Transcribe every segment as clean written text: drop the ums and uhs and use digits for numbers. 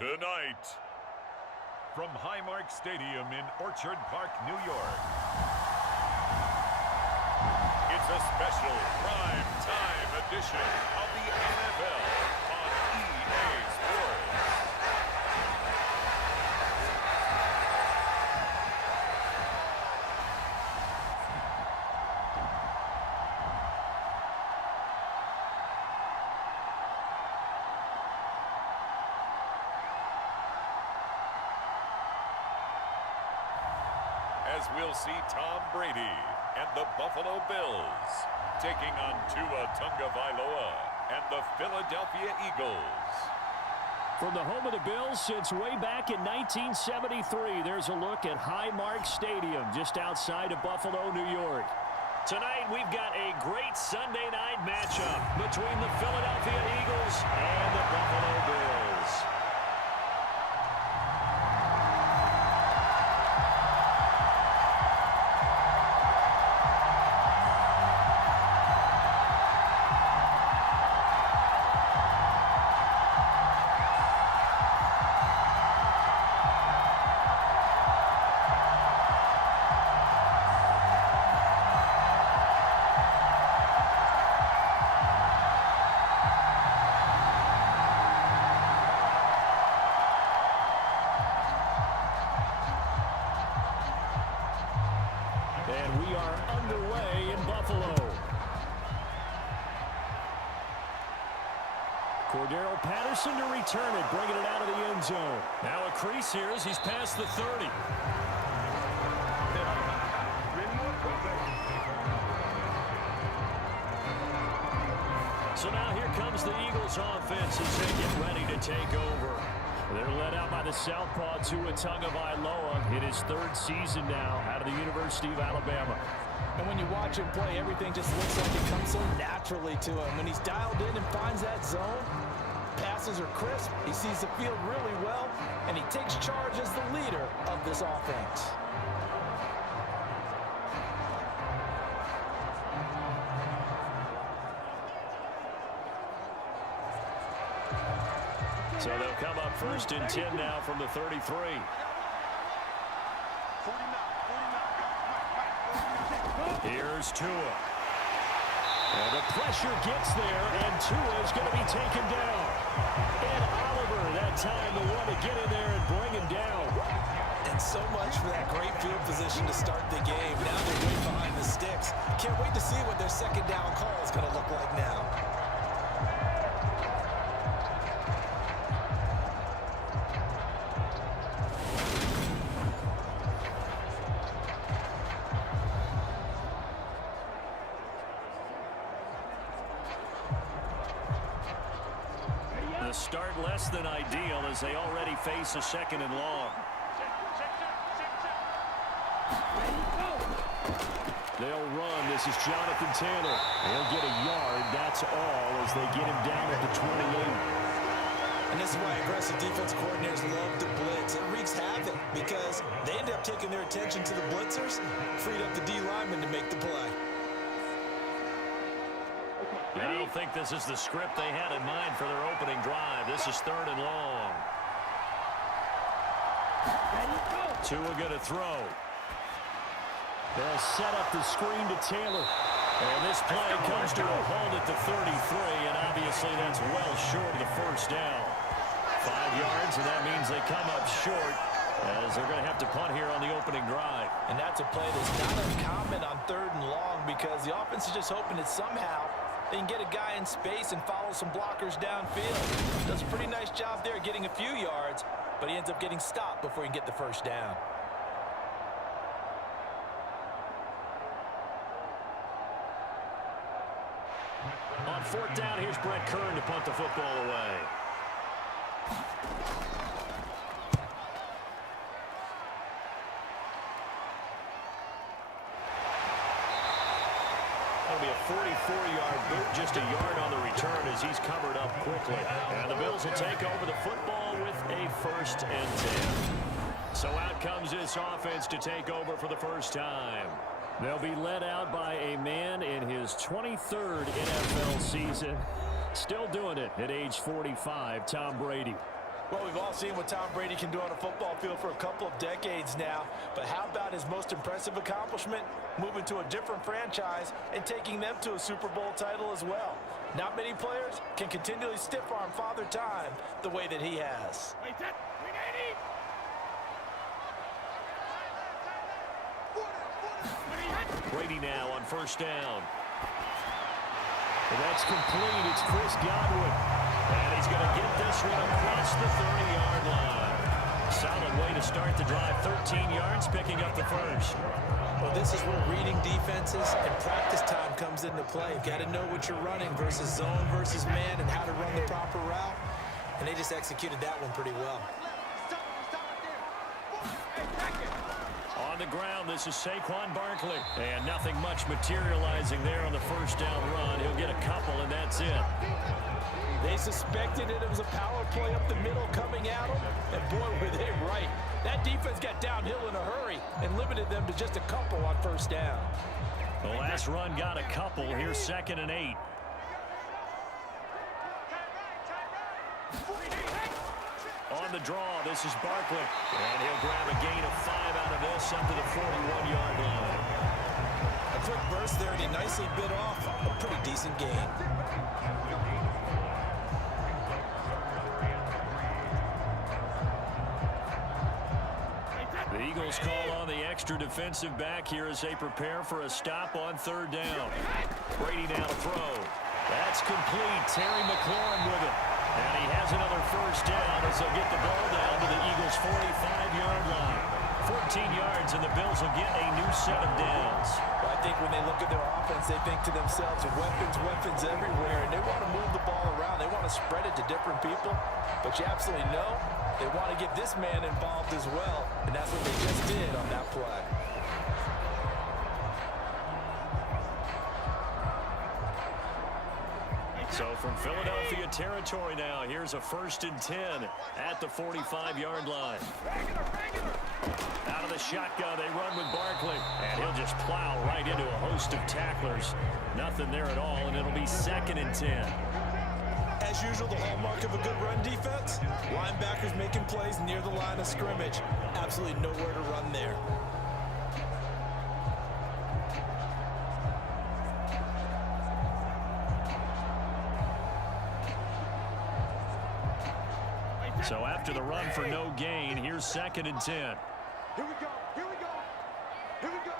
Tonight, from Highmark Stadium in Orchard Park, New York, it's a special prime time edition of the NFL on EA Sports. As we'll see Tom Brady and the Buffalo Bills taking on Tua Tagovailoa and the Philadelphia Eagles. From the home of the Bills since way back in 1973, there's a look at Highmark Stadium just outside of Buffalo, New York. Tonight, we've got a great Sunday night matchup between the Philadelphia Eagles and the Buffalo Bills. And we are underway in Buffalo. Cordero Patterson to return it, bringing it out of the end zone. Now a crease here as he's past the 30. So now here comes the Eagles offense as they get ready to take over. They're led out by the southpaw Tua Tagovailoa in his third season now out of the University of Alabama. And when you watch him play, everything just looks like it comes so naturally to him. When he's dialed in and finds that zone, passes are crisp, he sees the field really well, and he takes charge as the leader of this offense. So they'll come up first and 10 now from the 33. Here's Tua. And the pressure gets there, and Tua is going to be taken down. And Oliver, that time, the one to get in there and bring him down. And so much for that great field position to start the game. Now they're way behind the sticks. Can't wait to see what their second down call is going to look like now. The start less than ideal as they already face a second and long. They'll run. This is Jonathan Taylor. He'll get a yard. That's all as they get him down at the 28. And this is why aggressive defense coordinators love to blitz. It wreaks havoc because they end up taking their attention to the blitzers, freed up the D lineman to make the play. I don't think this is the script they had in mind for their opening drive. This is third and long. Tua going to throw. They'll set up the screen to Taylor. And this play comes to a halt at the 33, and obviously that's well short of the first down. 5 yards, and that means they come up short as they're going to have to punt here on the opening drive. And that's a play that's not uncommon on third and long because the offense is just hoping that somehow they can get a guy in space and follow some blockers downfield. Does a pretty nice job there getting a few yards, but he ends up getting stopped before he can get the first down. On fourth down, here's Brett Kern to punt the football away. That'll be a 44-yard boot, just a yard on the return as he's covered up quickly. And the Bills will take over the football with a first and 10. So out comes this offense to take over for the first time. They'll be led out by a man in his 23rd NFL season. Still doing it at age 45, Tom Brady. Well, we've all seen what Tom Brady can do on a football field for a couple of decades now. But how about his most impressive accomplishment? Moving to a different franchise and taking them to a Super Bowl title as well. Not many players can continually stiff-arm Father Time the way that he has. Brady now on first down. That's complete. It's Chris Godwin. And he's going to get this one across the 30-yard line. Solid way to start the drive. 13 yards, picking up the first. Well, this is where reading defenses and practice time comes into play. You've got to know what you're running versus zone versus man and how to run the proper route. And they just executed that one pretty well. On the ground, this is Saquon Barkley. And nothing much materializing there on the first down run. He'll get a couple, and that's it. They suspected it was a power play up the middle coming at them, and boy, were they right. That defense got downhill in a hurry and limited them to just a couple on first down. The last run got a couple. Here's 2nd and 8. On the draw, this is Barkley. And he'll grab a gain of 5 out of this up to the 41-yard line. A quick burst there, and he nicely bit off a pretty decent gain. The Eagles call on the extra defensive back here as they prepare for a stop on 3rd down. Brady now to throw. That's complete. Terry McLaurin with it. And he has another first down as they'll get the ball down to the Eagles' 45-yard line. 14 yards, and the Bills will get a new set of downs. Well, I think when they look at their offense, they think to themselves, weapons everywhere, and they want to move the ball around. They want to spread it to different people. But you absolutely know they want to get this man involved as well, and that's what they just did on that play. So from Philadelphia territory now, here's a 1st and 10 at the 45-yard line. Out of the shotgun, they run with Barkley, and he'll just plow right into a host of tacklers. Nothing there at all, and it'll be 2nd and 10. As usual, the hallmark of a good run defense, linebackers making plays near the line of scrimmage. Absolutely nowhere to run there. So after the run for no gain, here's 2nd and 10. Here we go. Here we go. Here we go.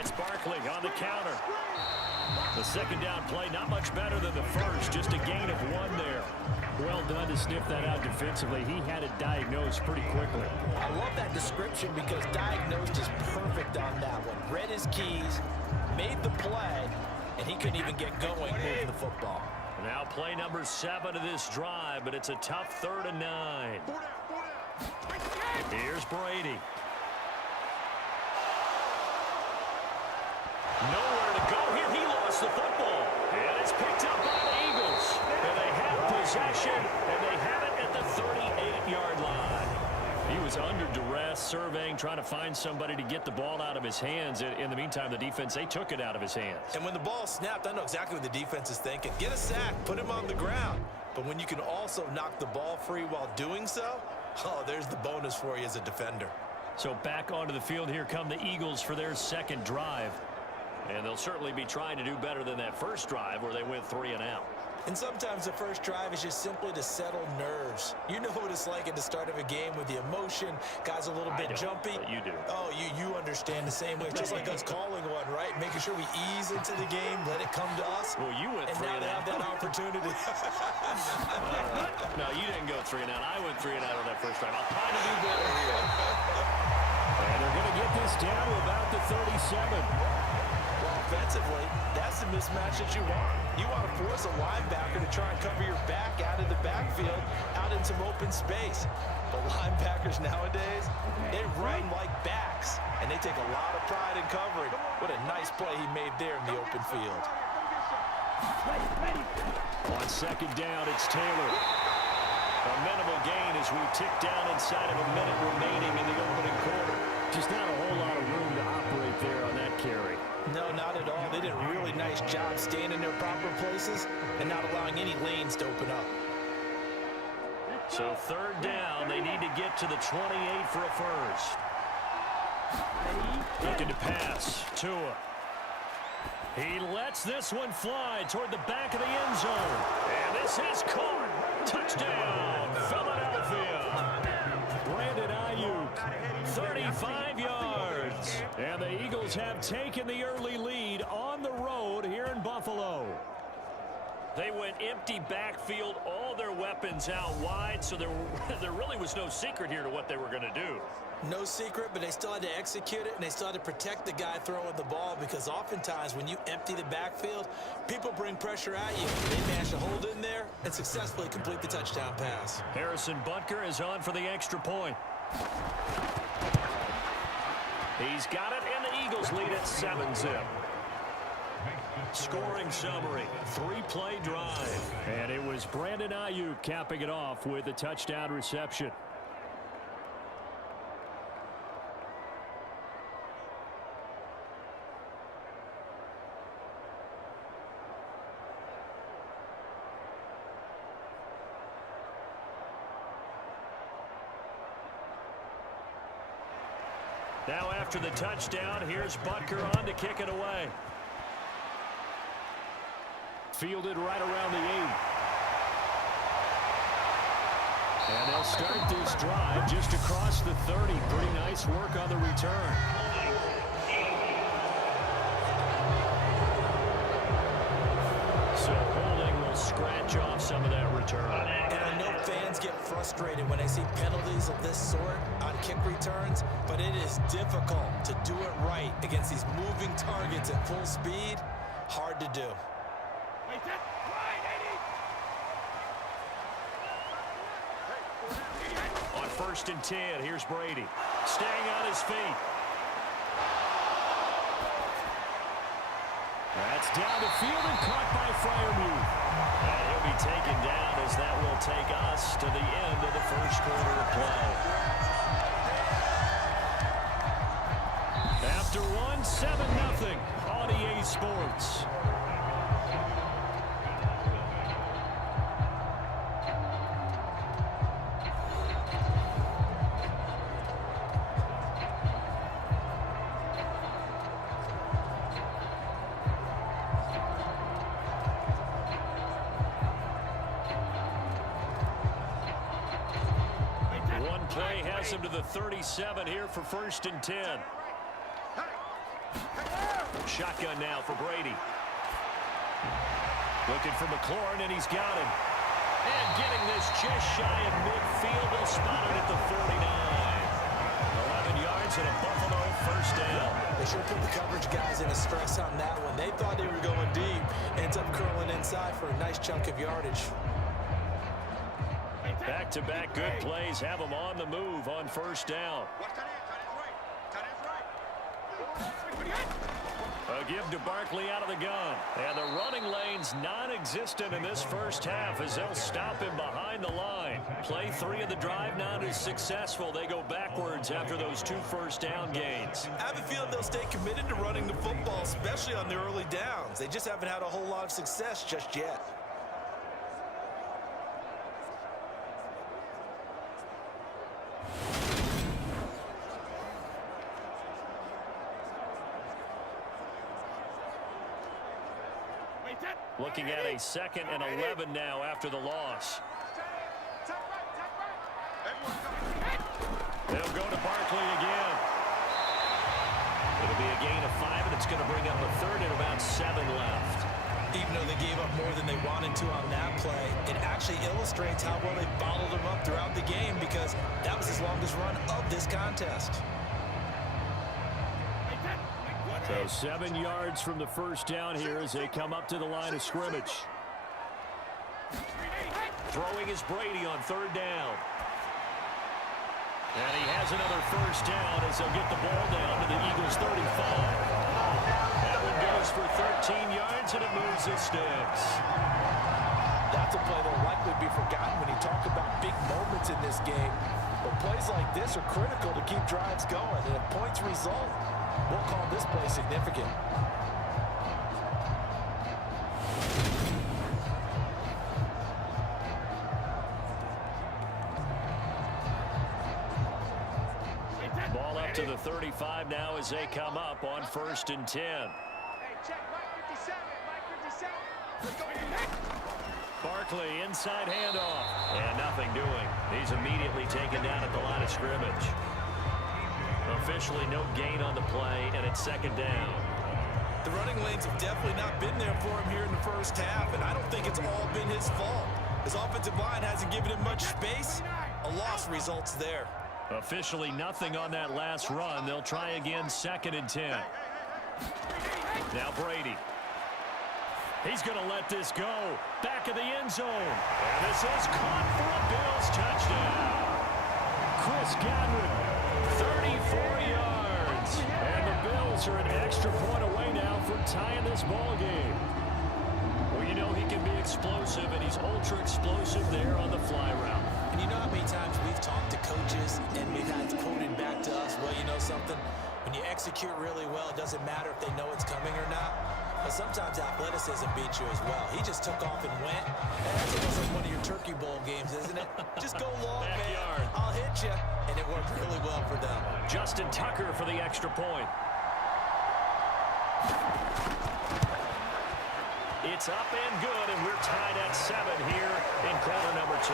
It's Barkley on the counter. The 2nd down play, not much better than the first, just a gain of 1 there. Well done to sniff that out defensively. He had it diagnosed pretty quickly. I love that description because diagnosed is perfect on that one. Read his keys, made the play, and he couldn't even get going moving the football. Now play number 7 of this drive, but it's a tough 3rd and 9. Here's Brady. Nowhere to go here. He lost the football. And it's picked up by the Eagles. And they have possession, and they have it at the 38-yard line. He was under duress, surveying, trying to find somebody to get the ball out of his hands. In the meantime, the defense, they took it out of his hands. And when the ball snapped, I know exactly what the defense is thinking. Get a sack, put him on the ground. But when you can also knock the ball free while doing so, oh, there's the bonus for you as a defender. So back onto the field, here come the Eagles for their 2nd drive. And they'll certainly be trying to do better than that first drive where they went 3 and out. And sometimes the first drive is just simply to settle nerves. You know what it's like at the start of a game with the emotion. Guys a little bit jumpy. You do. Oh, you understand the same way. It's just like us calling one, right? Making sure we ease into the game, let it come to us. Well, you went 3 and and out. now they have that opportunity. No, you didn't go 3 and out. I went 3 and out on that first drive. I'll try to do better here. And they're going to get this down to about the 37. Offensively, that's the mismatch that you want. You want to force a linebacker to try and cover your back out of the backfield, out in some open space. But linebackers nowadays, they run like backs, and they take a lot of pride in covering. What a nice play he made there in the open field. On 2nd down, it's Taylor. A minimal gain as we tick down inside of a minute remaining in the opening quarter. Just not a whole lot of room to operate there on that carry. No, not at all. They did a really nice job staying in their proper places and not allowing any lanes to open up. So third down, they need to get to the 28 for a first. Looking to pass. Tua. He lets this one fly toward the back of the end zone. And this is caught. Touchdown, Philadelphia. Brandon Ayuk, 35 yards. And the Eagles have taken the early lead on the road here in Buffalo. They went empty backfield, all their weapons out wide, so there really was no secret here to what they were going to do. No secret, but they still had to execute it, and they still had to protect the guy throwing the ball, because oftentimes when you empty the backfield, people bring pressure at you. They managed to hold in there and successfully complete the touchdown pass. Harrison Butker is on for the extra point. He's got it, and the Eagles lead at 7-zip. Scoring summary, 3-play drive. And it was Brandon Ayuk capping it off with a touchdown reception. Now after the touchdown, here's Butker on to kick it away. Fielded right around the 8. And they'll start this drive just across the 30. Pretty nice work on the return. So holding will scratch off some of that return. And I know fans get frustrated when they see penalties of this sort on kick returns, but it is difficult to do it right against these moving targets at full speed. Hard to do. On 1st and 10, here's Brady. Staying on his feet. That's down the field and caught by Freiermuth. And he'll be taken down as that will take us to the end of the first quarter of play. After one, 7-0 on EA Sports. Play has him to the 37 here for 1st and 10. Shotgun now for Brady. Looking for McLaurin, and he's got him. And getting this just shy of midfield. They'll spot it at the 49. 11 yards and a Buffalo 1st down. They sure put the coverage guys in a stress on that one. They thought they were going deep. Ends up curling inside for a nice chunk of yardage. Back-to-back good plays have them on the move on 1st down. A give to Barkley out of the gun. And the running lane's non-existent in this first half as they'll stop him behind the line. Play 3 of the drive not as successful. They go backwards after those 2 first down gains. I have a feeling they'll stay committed to running the football, especially on the early downs. They just haven't had a whole lot of success just yet. Looking at a 2nd and 11 now after the loss. They'll go to Barkley again. It'll be a gain of 5, and it's going to bring up a 3rd and about 7 left. Even though they gave up more than they wanted to on that play, it actually illustrates how well they bottled them up throughout the game, because that was his longest run of this contest. So 7 yards from the 1st down here as they come up to the line of scrimmage. Throwing is Brady on 3rd down. And he has another 1st down as they'll get the ball down to the Eagles 35. That one goes for 13 yards and it moves the sticks. That's a play that'll likely be forgotten when you talk about big moments in this game. But plays like this are critical to keep drives going, and if points result, we'll call this play significant. 35 now as they come up on 1st and 10. Hey, check Mike 57. Mike 57. Barkley, inside handoff. And nothing doing. He's immediately taken down at the line of scrimmage. Officially no gain on the play, and it's 2nd down. The running lanes have definitely not been there for him here in the first half, and I don't think it's all been his fault. His offensive line hasn't given him much space. A loss results there. Officially nothing on that last run. They'll try again, 2nd and 10. Now Brady. He's going to let this go. Back of the end zone. And this is caught for a Bills touchdown. Chris Godwin, 34 yards. And the Bills are an extra point away now from tying this ball game. Well, you know he can be explosive, and he's ultra explosive there on the fly route. And you know how many times we've talked to coaches and we've had quoted back to us, well, you know something? When you execute really well, it doesn't matter if they know it's coming or not. But sometimes athleticism beats you as well. He just took off and went. And that's almost like one of your Turkey Bowl games, isn't it? Just go long, Backyard. man. I'll hit you. And it worked really well for them. Justin Tucker for the extra point. It's up and good, and we're tied at 7 here in quarter number 2.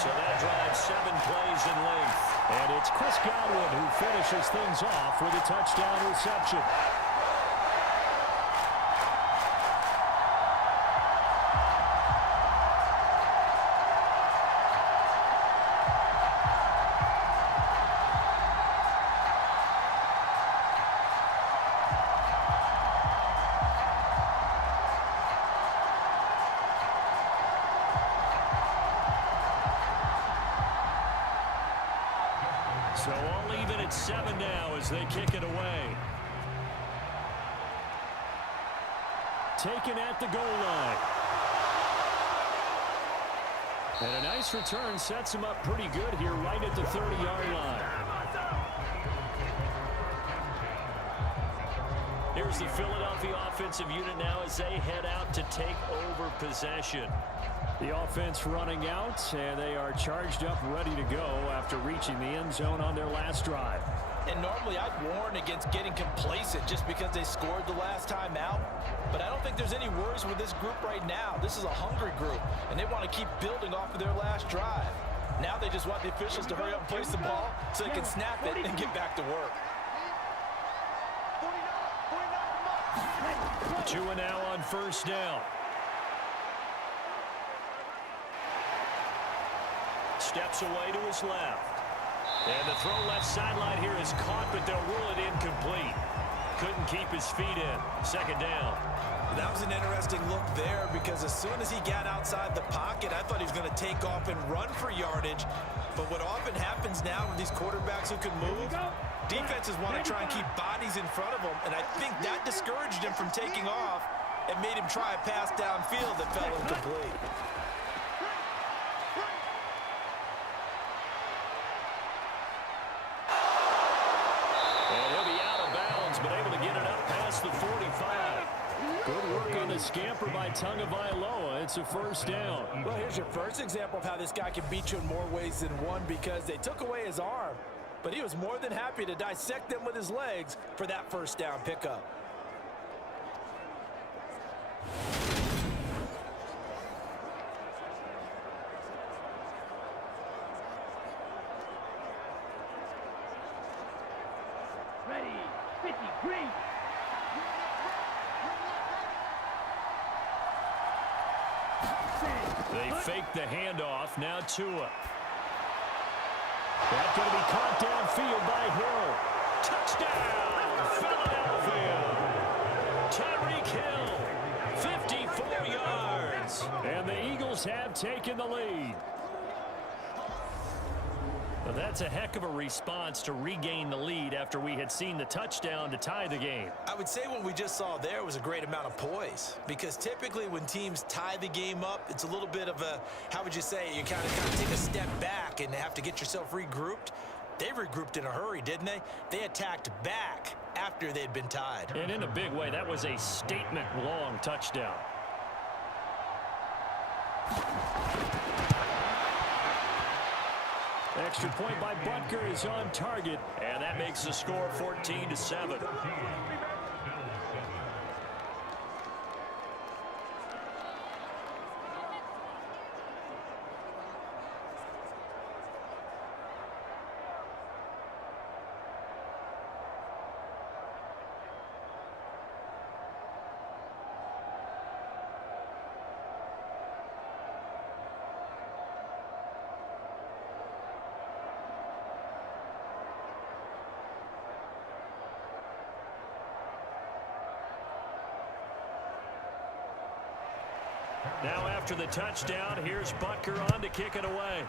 So that drives 7 plays in length. And it's Chris Godwin who finishes things off with a touchdown reception. So all even at 7 now as they kick it away. Taken at the goal line. And a nice return sets him up pretty good here right at the 30-yard line. Here's the Philadelphia offensive unit now as they head out to take over possession. The offense running out, and they are charged up, ready to go after reaching the end zone on their last drive. And normally I'd warn against getting complacent just because they scored the last time out. But I don't think there's any worries with this group right now. This is a hungry group, and they want to keep building off of their last drive. Now they just want the officials to hurry up and place the ball so they can snap it and get back to work. 2 and now on 1st down. Steps away to his left. And the throw left sideline here is caught, but they'll rule it incomplete. Couldn't keep his feet in. 2nd down. That was an interesting look there because as soon as he got outside the pocket, I thought he was going to take off and run for yardage. But what often happens now with these quarterbacks who can move, defenses want to try and keep bodies in front of them. And I think that discouraged him from taking off and made him try a pass downfield that fell incomplete. Good work on the scamper by Tagovailoa. It's a 1st down. Well, here's your first example of how this guy can beat you in more ways than one because they took away his arm. But he was more than happy to dissect them with his legs for that 1st down pickup. Ready, 50, green. They fake the handoff. Now Tua. That's going to be caught downfield by Hill. Touchdown, Philadelphia. Tyreek Hill, 54 yards. And the Eagles have taken the lead. Well, that's a heck of a response to regain the lead after we had seen the touchdown to tie the game. I would say what we just saw there was a great amount of poise because typically when teams tie the game up, it's a little bit of a, how would you say, you kind of take a step back and have to get yourself regrouped. They regrouped in a hurry, didn't they? They attacked back after they'd been tied. And in a big way, that was a statement-long touchdown. extra point by Butker is on target, and that makes the score 14-7. Now after the touchdown, here's Butker on to kick it away.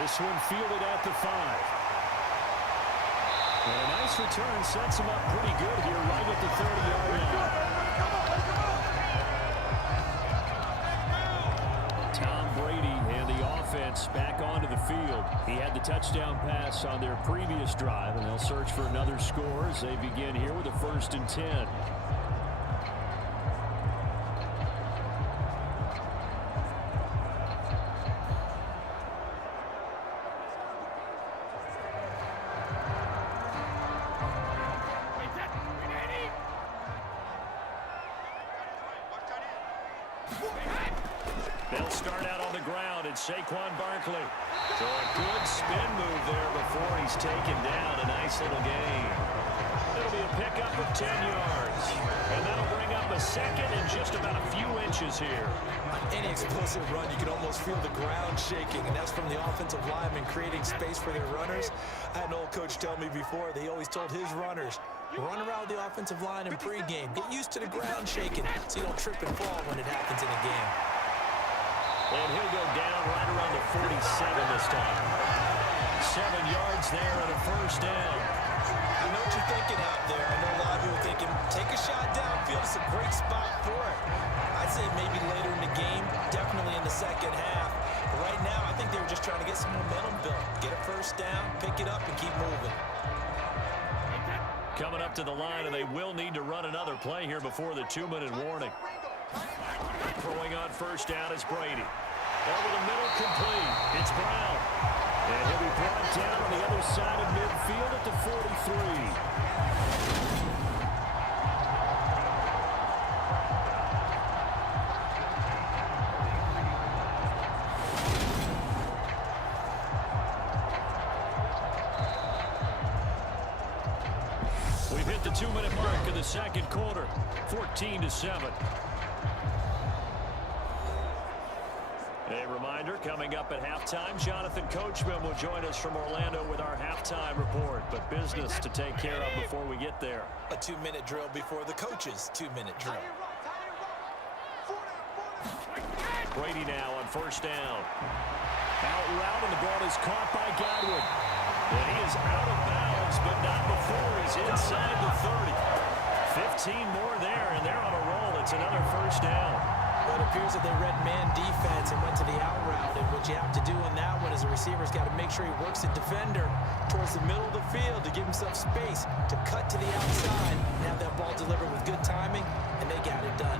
This one fielded at the 5. And a nice return sets him up pretty good here right at the 30-yard line. Tom Brady and the offense back onto the field. He had the touchdown pass on their previous drive, and they'll search for another score as they begin here with a 1st and 10. They'll start out on the ground, and Saquon Barkley. So a good spin move there before he's taken down. A nice little gain. It'll be a pickup of 10 yards. And that'll bring up a second and just about a few inches here. On any explosive run, you can almost feel the ground shaking, and that's from the offensive linemen creating space for their runners. I had an old coach tell me before, they always told his runners, run around the offensive line in pregame. Get used to the ground shaking so you don't trip and fall when it happens in a game. And he'll go down right around the 47 this time. 7 yards there and a 1st down. I know what you're thinking out there. I know a lot of people are thinking, take a shot downfield. It's a great spot for it. I'd say maybe later in the game, definitely in the second half. But right now, I think they were just trying to get some momentum built. Get a 1st down, pick it up, and keep moving. Coming up to the line, and they will need to run another play here before the 2-minute warning. Throwing on 1st down is Brady. Over the middle, complete. It's Brown. And he'll be brought down on the other side of midfield at the 43. We've hit the 2-minute mark of the second quarter. 14-7. A reminder, coming up at halftime, Jonathan Coachman will join us from Orlando with our halftime report. But business to take care of before we get there. A 2-minute drill before the coach's 2-minute drill. Brady now on 1st down. Out route, and the ball is caught by Godwin. And he is out of bounds, but not before he's inside the 30. 15 more there, and they're on a roll. It's another 1st down. It appears that they read man defense and went to the out route. And what you have to do in that one is the receiver's got to make sure he works the defender towards the middle of the field to give himself space to cut to the outside and have that ball delivered with good timing, and they got it done.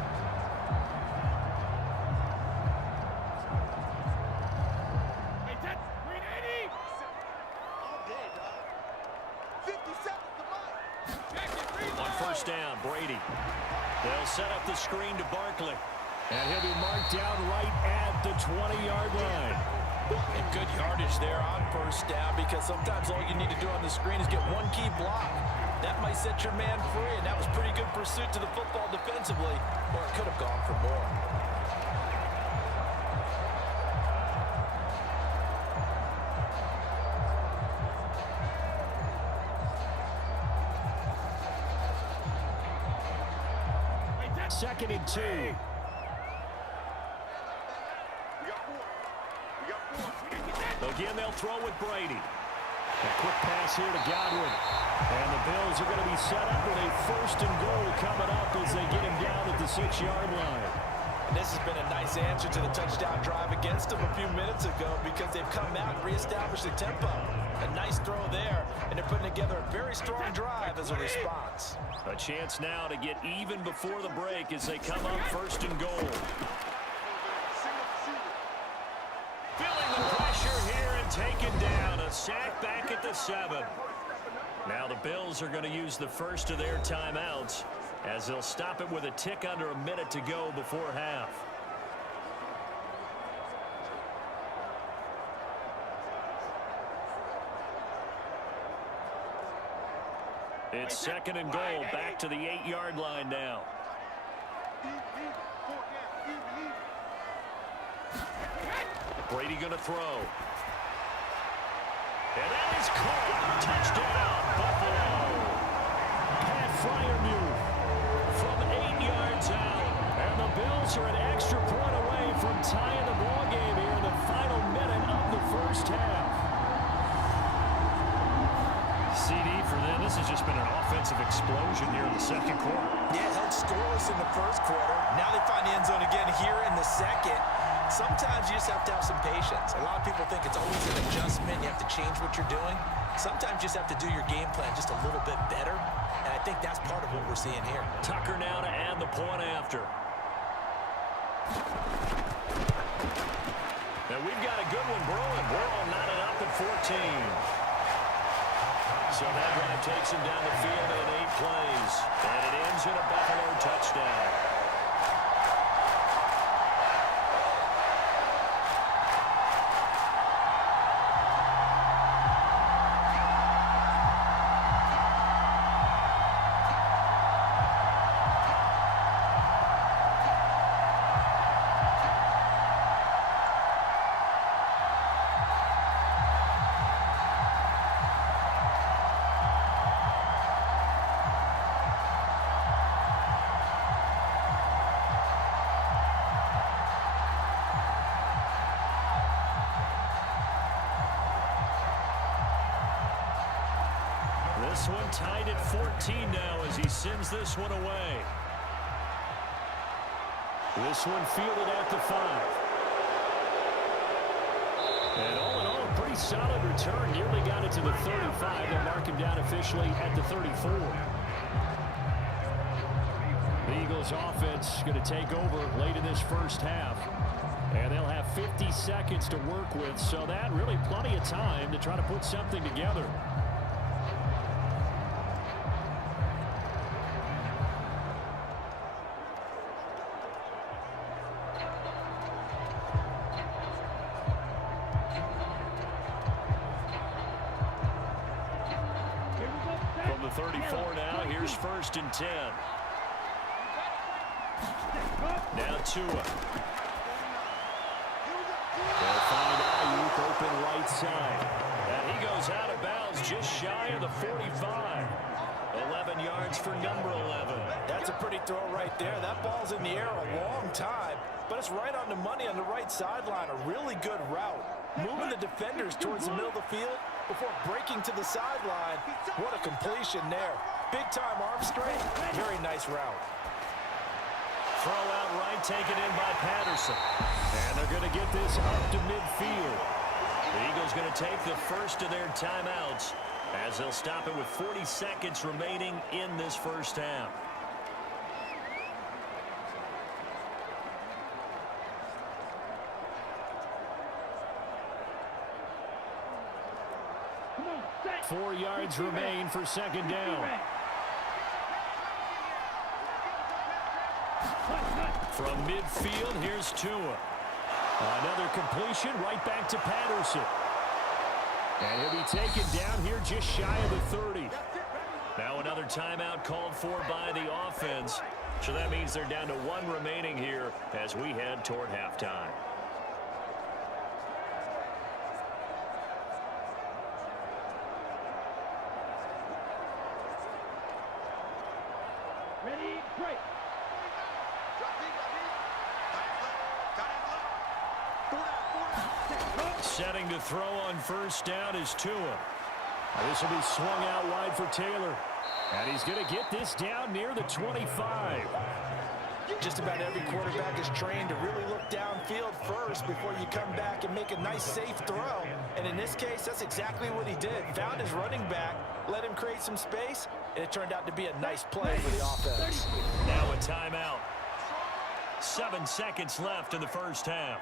On 1st down, Brady. They'll set up the screen to Barkley. And he'll be marked down right at the 20-yard line. And good yardage there on 1st down, because sometimes all you need to do on the screen is get one key block. That might set your man free, and that was pretty good pursuit to the football defensively, or it could have gone for more. Second and 2. Again, they'll throw with Brady. A quick pass here to Godwin. And the Bills are going to be set up with a 1st and goal coming up as they get him down at the 6-yard line. And this has been a nice answer to the touchdown drive against them a few minutes ago, because they've come out and reestablished the tempo. A nice throw there, and they're putting together a very strong drive as a response. A chance now to get even before the break as they come up 1st and goal. Filling the sack back at the 7. Now the Bills are going to use the first of their timeouts as they'll stop it with a tick under a minute to go before half. It's 2nd and goal, back to the 8-yard line now. Brady going to throw. And that is caught. Touchdown, Buffalo. Pat Freiermuth from 8 yards out. And the Bills are an extra point away from tying the ball game here in the final minute of the first half. CD for them, this has just been an offensive explosion here in the second quarter. Yeah, held scoreless in the first quarter. Now they find the end zone again here in the second. Sometimes you just have to have some patience. A lot of people think it's always an adjustment. You have to change what you're doing. Sometimes you just have to do your game plan just a little bit better. And I think that's part of what we're seeing here. Tucker now to add the point after. And we've got a good one brewing. We're all knotted up at 14. So that drive takes him down the field in 8 plays. And it ends in a Buffalo touchdown. This one tied at 14 now as he sends this one away. This one fielded at the 5. And all in all, a pretty solid return. Nearly got it to the 35. They'll mark him down officially at the 34. The Eagles offense going to take over late in this first half. And they'll have 50 seconds to work with, so that really plenty of time to try to put something together. From the 34 now, here's 1st and 10. Now Tua. They'll find Ayuk open right side. And he goes out of bounds just shy of the 45. 11 yards for number 11. That's a pretty throw right there. That ball's in the air a long time, but it's right on the money on the right sideline. A really good route. Moving the defenders towards the middle of the field before breaking to the sideline. What a completion there. Big-time arm strength. Very nice route. Throw out right, taken in by Patterson. And they're going to get this up to midfield. The Eagles going to take the first of their timeouts as they'll stop it with 40 seconds remaining in this first half. Come on, 4 yards remain for 2nd down. From midfield, here's Tua. Another completion right back to Patterson. And he'll be taken down here just shy of the 30. Now another timeout called for by the offense. So that means they're down to 1 remaining here as we head toward halftime. ready, break. Setting to throw on 1st down is Tua. This will be swung out wide for Taylor. And he's going to get this down near the 25. Just about every quarterback is trained to really look downfield first before you come back and make a nice, safe throw. And in this case, that's exactly what he did. Found his running back, let him create some space, and it turned out to be a nice play for the offense. Now a timeout. 7 seconds left in the first half.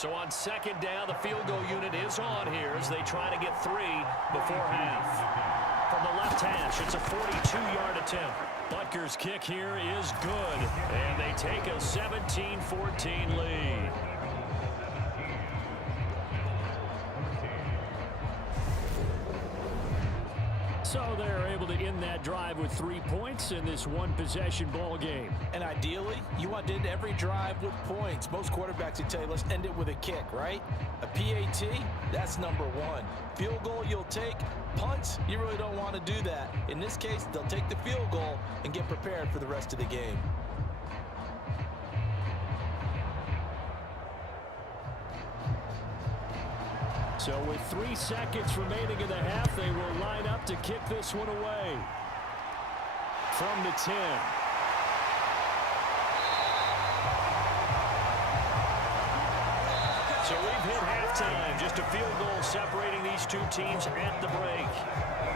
So on second down, the field goal unit is on here as they try to get 3 before half. From the left hash, it's a 42-yard attempt. Butker's kick here is good, and they take a 17-14 lead. So they're able to end that drive with 3 points in this one-possession ball game. And ideally, you want to end every drive with points. Most quarterbacks would tell you, let's end it with a kick, right? A PAT, that's number 1. Field goal you'll take. Punts, you really don't want to do that. In this case, they'll take the field goal and get prepared for the rest of the game. So with 3 seconds remaining in the half, they will line up to kick this one away. From the 10. So we've hit halftime. Just a field goal separating these two teams at the break.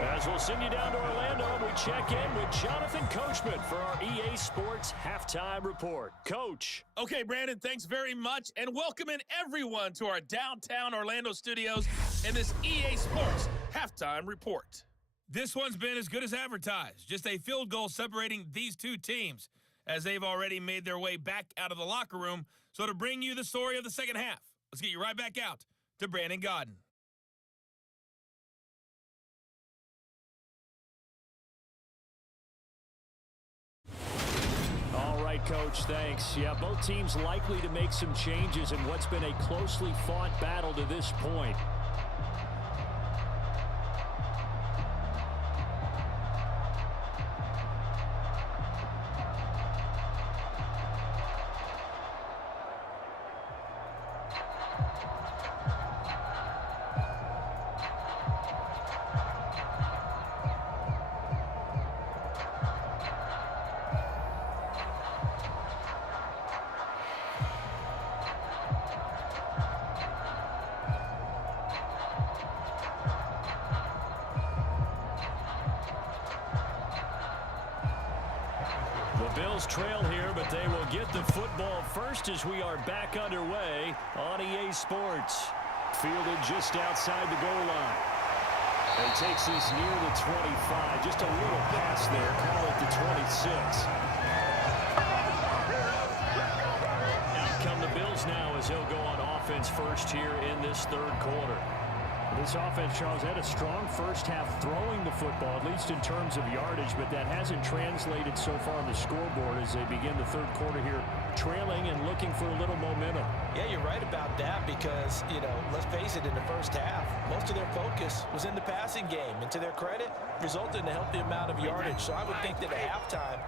As we'll send you down to Orlando, we check in with Jonathan Coachman for our EA Sports Halftime Report. Coach. Okay, Brandon, thanks very much, and welcome in everyone to our downtown Orlando studios and this EA Sports Halftime Report. This one's been as good as advertised. Just a field goal separating these two teams as they've already made their way back out of the locker room. So to bring you the story of the second half, let's get you right back out to Brandon Godden. All right, Coach, thanks. Yeah, both teams likely to make some changes in what's been a closely fought battle to this point. Bills trail here, but they will get the football first as we are back underway on EA Sports. Fielded just outside the goal line. And takes this near the 25. Just a little pass there. Call it the 26. Out come the Bills now as he'll go on offense first here in this third quarter. This offense, Charles, had a strong first half throwing the football, at least in terms of yardage, but that hasn't translated so far on the scoreboard as they begin the third quarter here, trailing and looking for a little momentum. Yeah, you're right about that because, let's face it, in the first half, most of their focus was in the passing game. And to their credit, resulted in a healthy amount of yardage. So I would think that at halftime,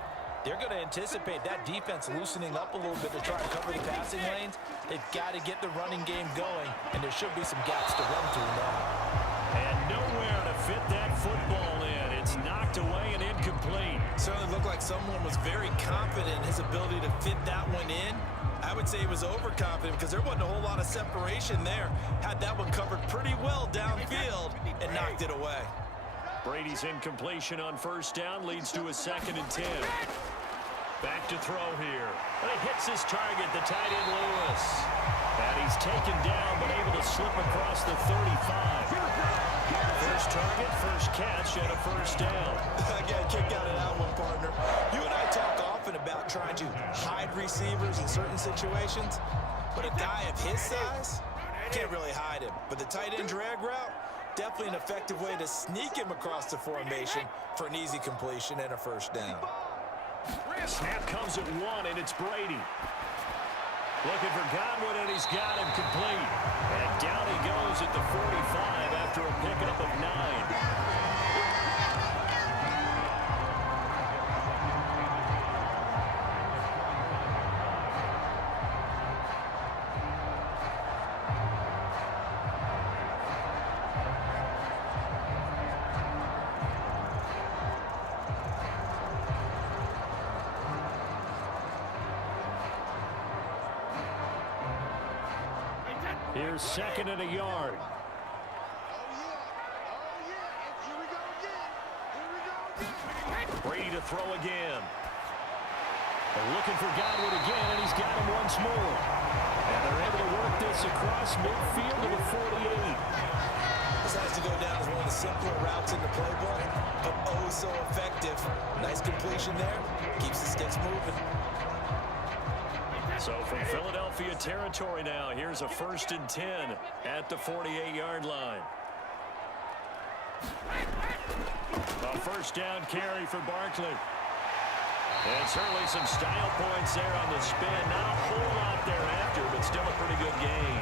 they're going to anticipate that defense loosening up a little bit to try to cover the passing lanes. They've got to get the running game going, and there should be some gaps to run through now. And nowhere to fit that football in. It's knocked away and incomplete. Certainly looked like someone was very confident in his ability to fit that one in. I would say he was overconfident because there wasn't a whole lot of separation there. Had that one covered pretty well downfield and knocked it away. Brady's incompletion on first down leads to a 2nd and 10. Back to throw here. And he hits his target, the tight end Lewis. And he's taken down, but able to slip across the 35. First target, first catch, and a first down. I got a kick out of that one, partner. You and I talk often about trying to hide receivers in certain situations, but a guy of his size, can't really hide him. But the tight end drag route, definitely an effective way to sneak him across the formation for an easy completion and a first down. Snap comes at 1, and it's Brady. Looking for Godwin, and he's got him complete. And down he goes at the 45 after a pickup of 9. Here's 2nd and a yard. Brady to throw again. Looking for Godwin again, and he's got him once more. And they're able to work this across midfield to the 48. This has to go down as one of the simpler routes in the playbook, but oh so effective. Nice completion there. Keeps the sticks moving. So from Philadelphia territory now, here's a 1st and 10 at the 48-yard line. A first down carry for Barkley. And certainly some style points there on the spin. Not a whole lot thereafter, but still a pretty good gain.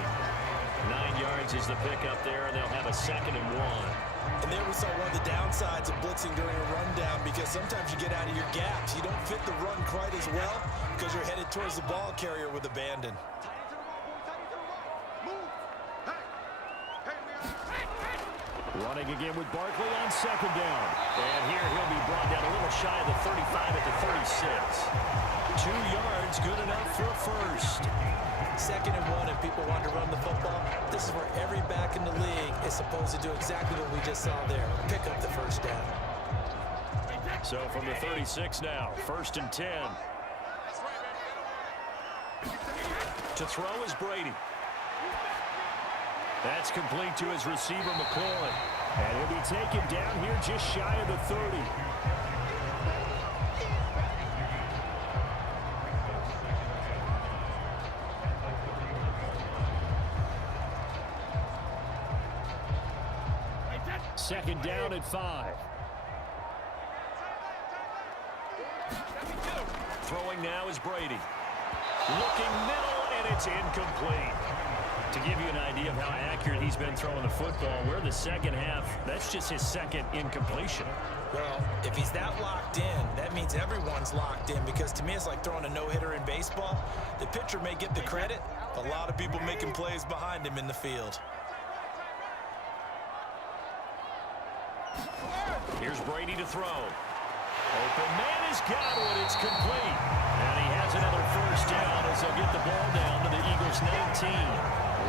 9 yards is the pickup there, and they'll have a 2nd and 1. And there we saw one of the downsides of blitzing during a rundown, because sometimes you get out of your gaps. You don't fit the run quite as well because you're headed towards the ball carrier with abandon. Running again with Barkley on 2nd down. And here he'll be brought down a little shy of the 35 at the 36. 2 yards, good enough for a first. 2nd and 1, and people want to run the football. This is where every back in the league is supposed to do exactly what we just saw there. Pick up the first down. So from the 36 now, 1st and 10. To throw is Brady. That's complete to his receiver, McLaurin. And he'll be taken down here just shy of the 30. Second down at 5. Throwing now is Brady. Looking middle, and it's incomplete. To give you an idea of how accurate he's been throwing the football, we're in the second half. That's just his 2nd incompletion. Well, if he's that locked in, that means everyone's locked in, because to me it's like throwing a no-hitter in baseball. The pitcher may get the credit, a lot of people making plays behind him in the field. Here's Brady to throw. Open man is Godwin. It's complete. And he has another first down as they'll get the ball down to the Eagles' 19.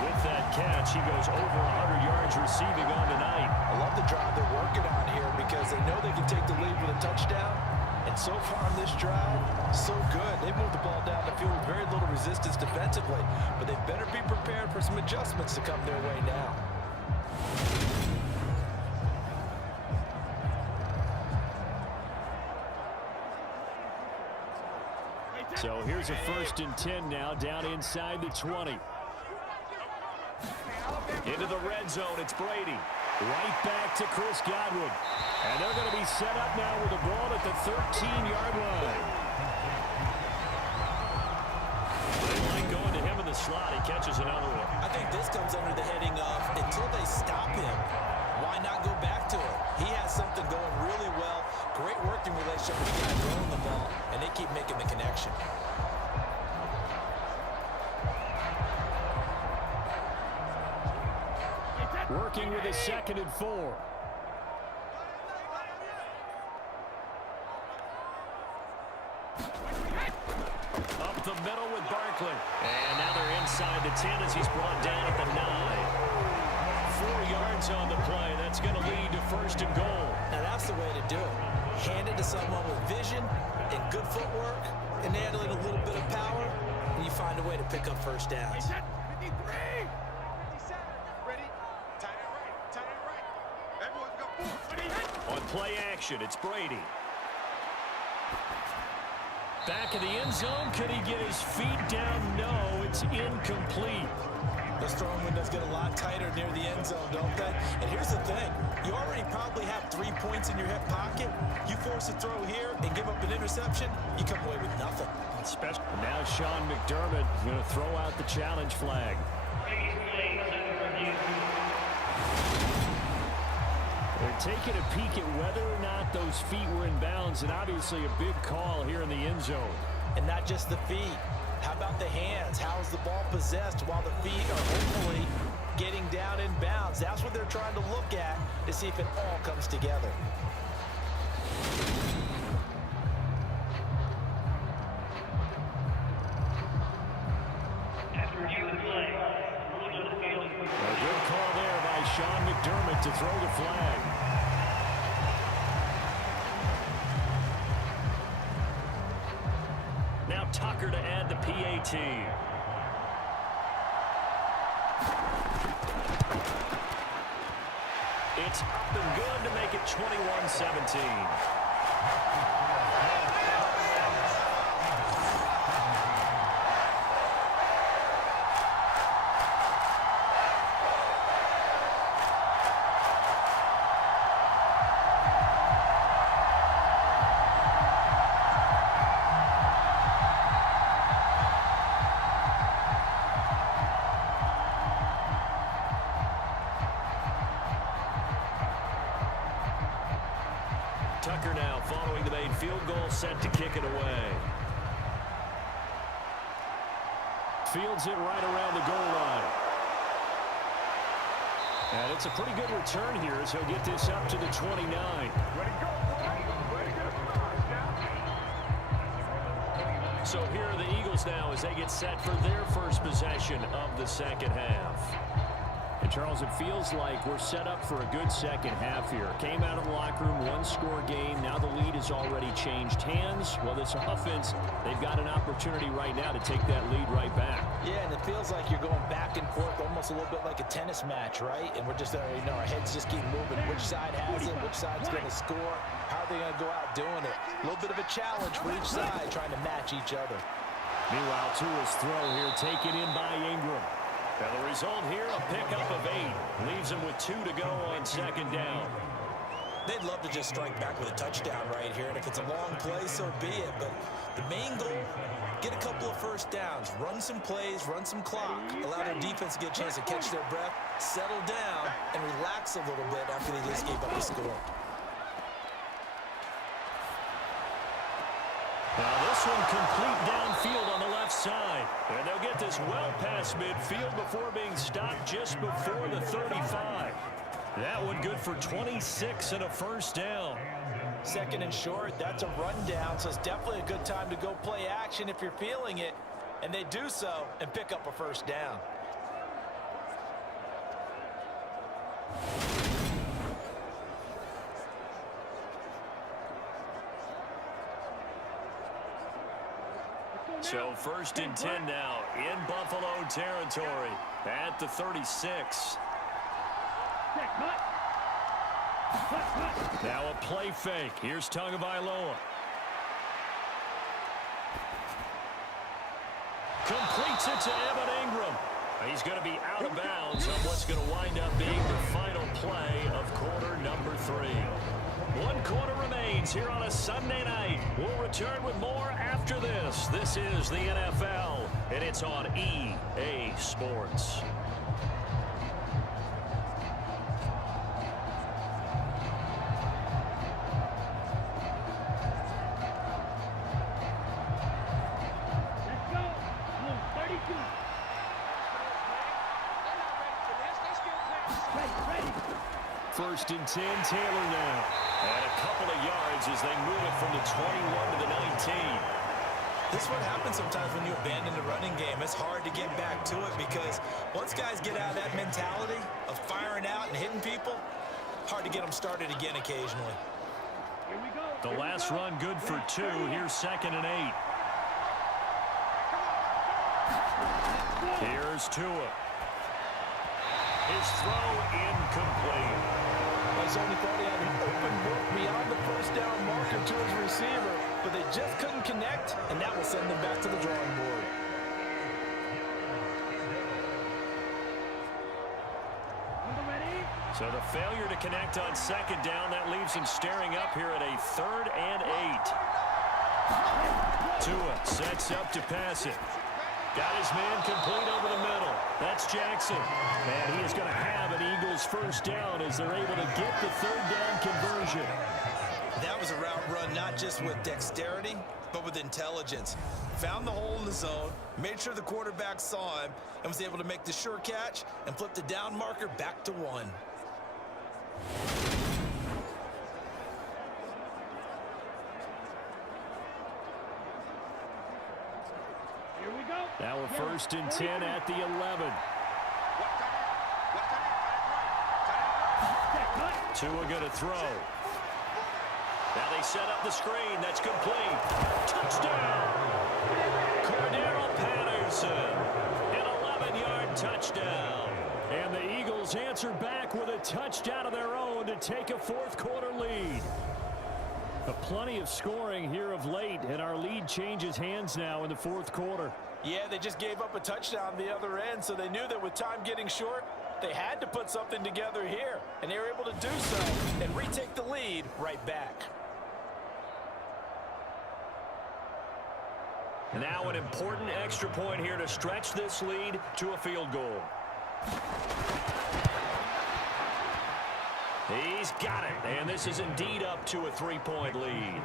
With that catch, he goes over 100 yards receiving on tonight. I love the drive they're working on here, because they know they can take the lead with a touchdown. And so far on this drive, so good. They moved the ball down the field with very little resistance defensively. But they better be prepared for some adjustments to come their way now. So here's a 1st and 10 now, down inside the 20. Into the red zone, it's Brady. Right back to Chris Godwin. And they're going to be set up now with the ball at the 13-yard line. They like going to him in the slot. He catches another one. I think this comes under the heading of, until they stop him, why not go back to it? He has something going really well. Great working relationship with the guy throwing the ball, and they keep making the connection. Working with a 2nd and 4. Up the middle with Barkley. And now they're inside the 10 as he's brought down at the 9. 4 yards on the play. That's going to lead to 1st and goal. Now that's the way to do it. Hand it to someone with vision and good footwork, and handling a little bit of power, and you find a way to pick up first downs. 53, 57, ready, tight end right. Everyone's got 4. On play action, it's Brady. Back in the end zone. Could he get his feet down? No, it's incomplete. Those throwing windows get a lot tighter near the end zone, don't they? And here's the thing. You already probably have 3 points in your hip pocket. You force a throw here and give up an interception, you come away with nothing. Now Sean McDermott going to throw out the challenge flag. They're taking a peek at whether or not those feet were in bounds, and obviously a big call here in the end zone. And not just the feet. How about the hands? How is the ball possessed while the feet are hopefully getting down in bounds? That's what they're trying to look at to see if it all comes together. A good call there by Sean McDermott to throw the flag. now Tucker to add the PAT. It's up and good to make it 21-17. Tucker now following the made field goal, set to kick it away. Fields it right around the goal line. And it's a pretty good return here as he'll get this up to the 29. So here are the Eagles now as they get set for their first possession of the second half. And Charles, it feels like we're set up for a good second half here. Came out of the locker room, one-score game. Now the lead has already changed hands. Well, this offense, they've got an opportunity right now to take that lead right back. Yeah, and it feels like you're going back and forth almost a little bit like a tennis match, right? And we're just, our heads just keep moving. Which side has it? Which side's going to score? How are they going to go out doing it? A little bit of a challenge for each side, trying to match each other. Meanwhile, Tua's throw here taken in by Ingram. And the result here, a pickup of 8. Leaves him with 2 to go on second down. They'd love to just strike back with a touchdown right here. And if it's a long play, so be it. But the main goal, get a couple of first downs. Run some plays, run some clock. Allow their defense to get a chance to catch their breath, settle down, and relax a little bit after they just gave up a score. Now this one complete downfield on the left side. And they'll get this well past midfield before being stopped just before the 35. That one good for 26 and a first down. Second and short, that's a rundown, so it's definitely a good time to go play action if you're feeling it. And they do so and pick up a first down. So first and 10 now in Buffalo territory at the 36. Now a play fake. Here's Tagovailoa. Completes it to Evan Ingram. He's going to be out of bounds on what's going to wind up being the final play of quarter number 3. 1 quarter remains here on a Sunday night. We'll return with more after this. This is the NFL, and it's on EA Sports. Let's go. 32. Ready. First and 10, Taylor now. And a couple of yards as they move it from the 21 to the 19. This is what happens sometimes when you abandon the running game. It's hard to get back to it because once guys get out of that mentality of firing out and hitting people, hard to get them started again occasionally. Here we go. The last run good for 2. Here's second and 8. Here's Tua. His throw incomplete. Sony thought he had an open book beyond the first down marker to his receiver, but they just couldn't connect, and that will send them back to the drawing board. So the failure to connect on second down, that leaves him staring up here at a 3rd and 8. Tua sets up to pass it. Got his man complete over the middle. That's Jackson. And he is going to have an Eagles first down as they're able to get the 3rd down conversion. That was a route run not just with dexterity, but with intelligence. Found the hole in the zone, made sure the quarterback saw him, and was able to make the sure catch and flip the down marker back to 1. Now a first and 10 at the 11. Tua going to throw. Now they set up the screen. That's complete. Touchdown. Cordero Patterson, an 11-yard touchdown. And the Eagles answer back with a touchdown of their own to take a fourth-quarter lead. Plenty of scoring here of late, and our lead changes hands now in the fourth quarter. Yeah, they just gave up a touchdown the other end, so they knew that with time getting short, they had to put something together here, and they were able to do so and retake the lead right back. Now an important extra point here to stretch this lead to a field goal. He's got it, and this is indeed up to a 3-point lead.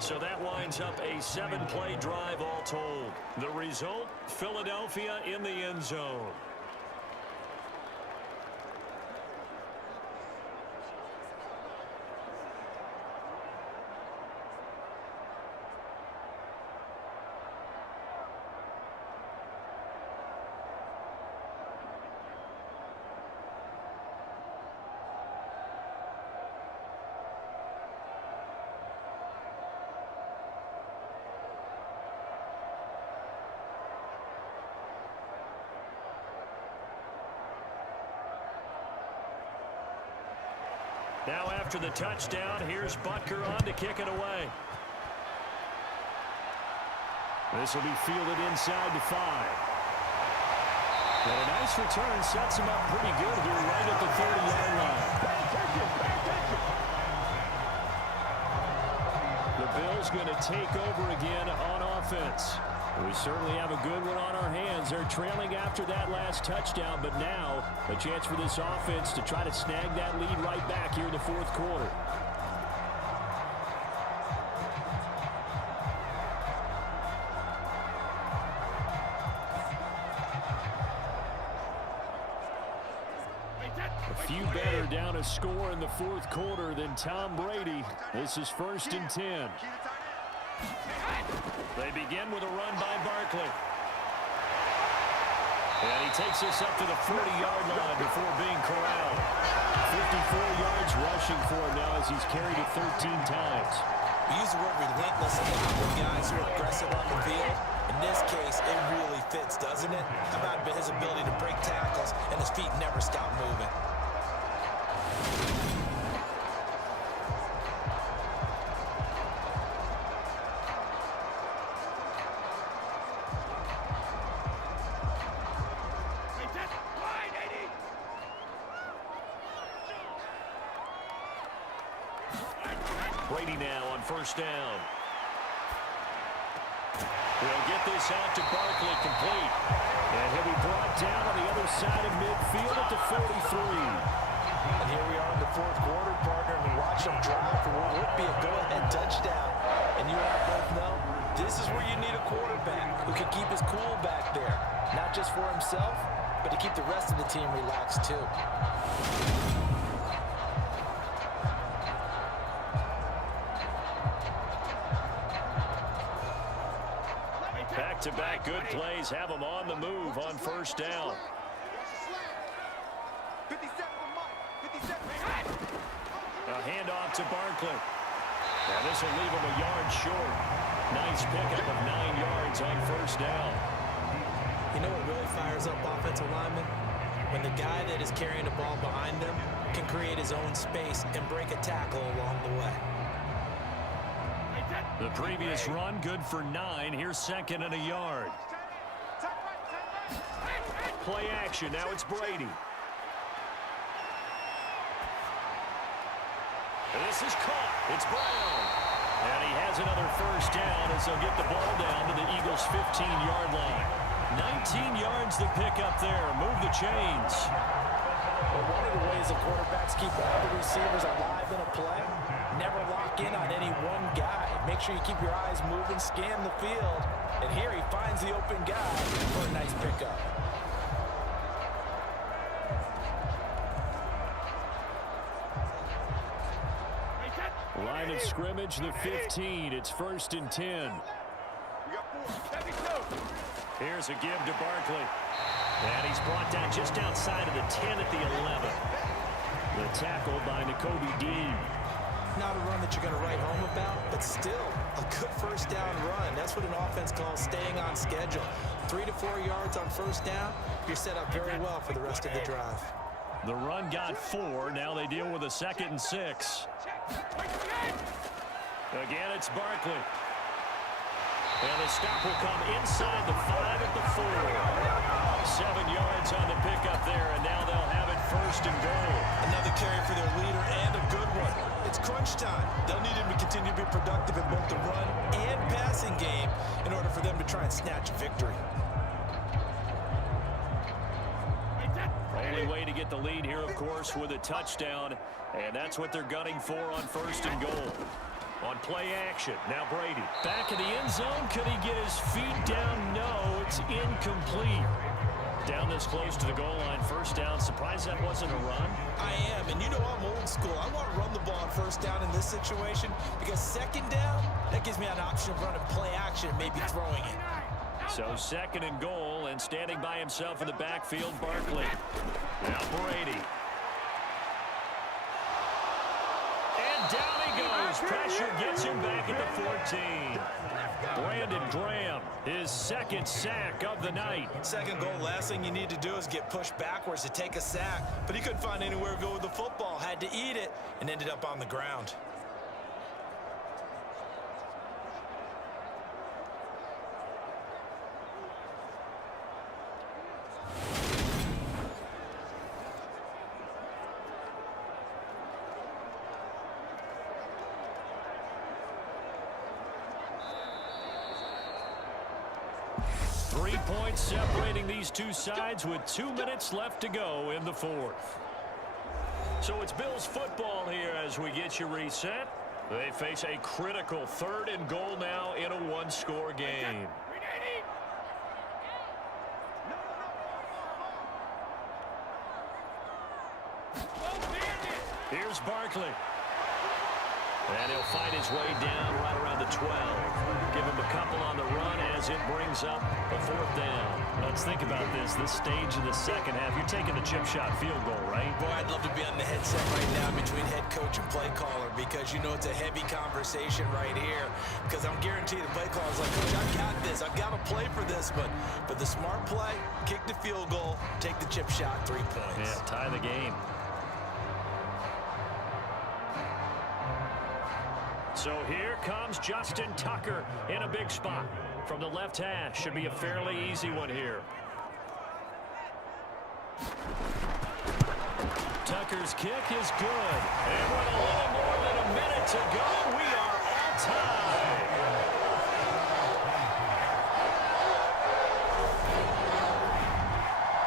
So that winds up a 7-play drive all told. The result, Philadelphia in the end zone. Now after the touchdown, here's Butker on to kick it away. This will be fielded inside the 5. And a nice return sets him up pretty good here right at the 30-yard line. The Bills going to take over again on offense. We certainly have a good one on our hands. They're trailing after that last touchdown, but now a chance for this offense to try to snag that lead right back here in the fourth quarter. A few better down a score in the fourth quarter than Tom Brady. This is 1st and 10. They begin with a run by Barkley. And he takes us up to the 40-yard line before being corralled. 54 yards rushing for him now as he's carried it 13 times. We use the word relentless a lot with guys who are aggressive on the field. In this case, it really fits, doesn't it? How about his ability to break tackles and his feet never stop moving? Brady now on 1st down. He'll get this out to Barkley complete. And he'll be brought down on the other side of midfield at the 43. And here we are in the fourth quarter, partner, and we watch them drive for what would be a go-ahead touchdown. And you and I both know this is where you need a quarterback who can keep his cool back there. Not just for himself, but to keep the rest of the team relaxed too. Back-to-back good plays have them on the move on 1st down. A handoff to Barkley. Now this will leave him a yard short. Nice pickup of 9 yards on 1st down. You know what really fires up offensive linemen? When the guy that is carrying the ball behind them can create his own space and break a tackle along the way. The previous run good for 9. Here's 2nd and a yard. Play action. Now it's Brady. And this is caught. It's Brown. And he has another 1st down as they'll get the ball down to the Eagles' 15-yard line. 19 yards to pick up there. Move the chains. Well, one of the ways the quarterbacks keep all the receivers alive in a play, never lock in on any one guy. Make sure you keep your eyes moving, scan the field. And here he finds the open guy for a nice pickup. Line of scrimmage, the 15. It's 1st and 10. Here's a give to Barkley. And he's brought down just outside of the 10 at the 11. The tackle by Nakobe Dean. not a run that you're going to write home about, but still a good first down run. That's what an offense calls staying on schedule. 3 to 4 yards on first down, you're set up very well for the rest of the drive. The run got 4. Now they deal with a 2nd and 6. Again, it's Barkley. And the stop will come inside the 5 at the 4. 7 yards on the pickup there, and now they'll have it 1st and goal. Another carry for their leader and a good one. It's crunch time. They'll need him to continue to be productive in both the run and passing game in order for them to try and snatch a victory. Only way to get the lead here, of course, with a touchdown, and that's what they're gunning for on 1st and goal. On play action, now Brady. Back in the end zone, could he get his feet down? No, it's incomplete. Down this close to the goal line, 1st down. Surprised that wasn't a run? I am, and you know I'm old school. I want to run the ball on 1st down in this situation because 2nd down, that gives me an option of running play action and maybe throwing it. So 2nd and goal, and standing by himself in the backfield, Barkley. Now Brady. And down he goes. Pressure gets him back at the 14. Brandon Graham, his 2nd sack of the night. 2nd goal, last thing you need to do is get pushed backwards to take a sack. But he couldn't find anywhere to go with the football. Had to eat it and ended up on the ground. Points separating these two sides with 2 minutes left to go in the 4th. So it's Bills football here as we get you reset. They face a critical 3rd and goal now in a 1-score game. Here's Barkley. And he'll fight his way down right around the 12. Give him a couple on the run as it brings up a 4th down. Let's think about this stage of the 2nd half. You're taking the chip shot field goal, right? Boy, I'd love to be on the headset right now between head coach and play caller because you know it's a heavy conversation right here because I'm guaranteed the play caller's like, Coach, I've got this. I've got to play for this. But the smart play, kick the field goal, take the chip shot, 3 points. Yeah, tie the game. So here comes Justin Tucker in a big spot. From the left hash, should be a fairly easy one here. Tucker's kick is good. And with a little more than a minute to go, we are all tied.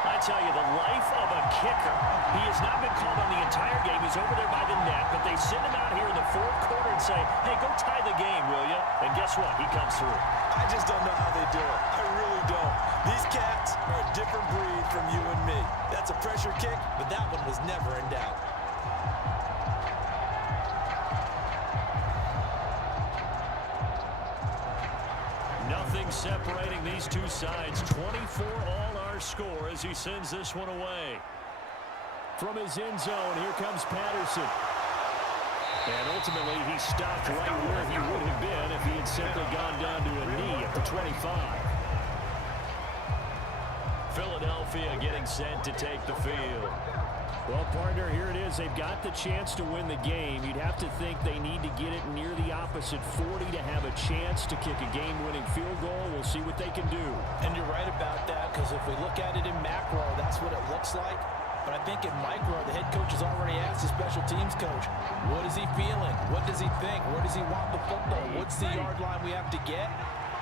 I tell you, the life of a kicker. He has not been called on the entire game. He's over there by the net, but they send him out here in the 4th quarter and say, hey, go tie the game, will you? And guess what? He comes through. I just don't know how they do it. I really don't. These cats are a different breed from you and me. That's a pressure kick, but that one was never in doubt. Nothing separating these two sides. 24 all our score as he sends this one away. From his end zone, here comes Patterson. And ultimately, he stopped right where he would have been if he had simply gone down to a knee at the 25. Philadelphia getting set to take the field. Well, partner, here it is. They've got the chance to win the game. You'd have to think they need to get it near the opposite 40 to have a chance to kick a game-winning field goal. We'll see what they can do. And you're right about that, because if we look at it in macro, that's what it looks like. But I think in micro, the head coach has already asked the special teams coach, what is he feeling? What does he think? Where does he want the football? What's the yard line we have to get?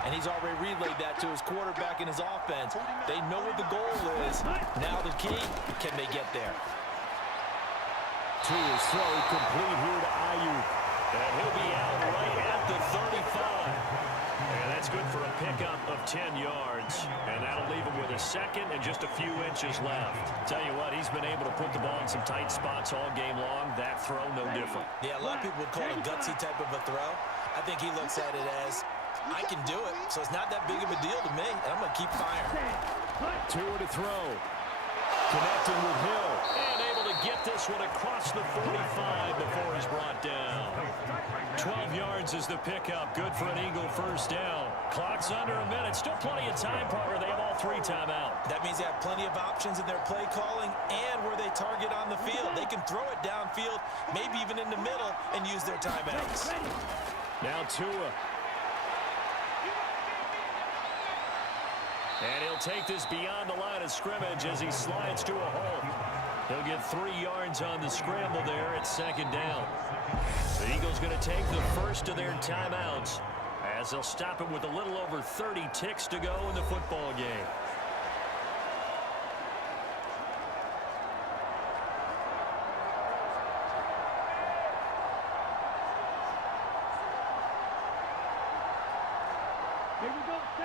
And he's already relayed that to his quarterback and his offense. They know what the goal is. Now the key, can they get there? To his throw, complete here to Ayuk. And he'll be out right at the 35. And that's good for a pickup of 10 yards. And that'll leave him with a 2nd and just a few inches left. Tell you what, he's been able to put the ball in some tight spots all game long. That throw, no different. Yeah, a lot of people would call it a gutsy type of a throw. I think he looks at it as, I can do it, so it's not that big of a deal to me, and I'm going to keep firing. 2 to throw. Connecting with Hill. And able to get this one across the 45 before he's brought down. 12 yards is the pickup. Good for an Eagle first down. Clock's under a minute. Still plenty of time, partner. They have all 3 timeouts. That means they have plenty of options in their play calling and where they target on the field. They can throw it downfield, maybe even in the middle, and use their timeouts. Now Tua. And he'll take this beyond the line of scrimmage as he slides to a hole. He'll get 3 yards on the scramble there at second down. The Eagles going to take the first of their timeouts as they'll stop him with a little over 30 ticks to go in the football game.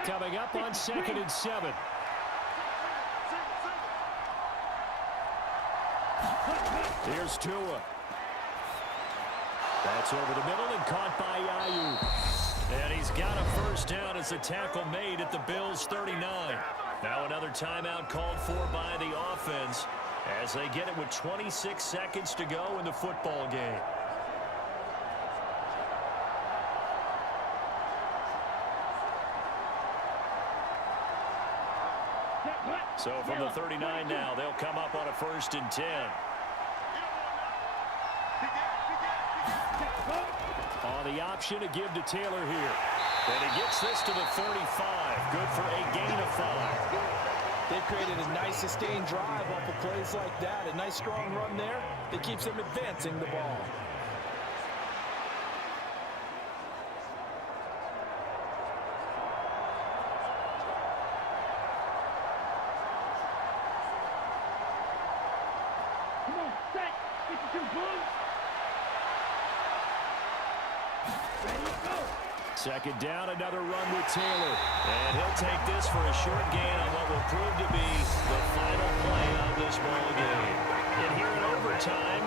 Coming up on 2nd and 7. Here's Tua. That's over the middle and caught by Ayuk. And he's got a first down as the tackle made at the Bills' 39. Now another timeout called for by the offense as they get it with 26 seconds to go in the football game. So from the 39 now, they'll come up on a 1st and 10. On the option to give to Taylor here. And he gets this to the 35. Good for a gain of 5. They've created a nice sustained drive off of plays like that. A nice strong run there that keeps them advancing the ball. Second down, another run with Taylor. And he'll take this for a short gain on what will prove to be the final play of this ball game. And here in overtime,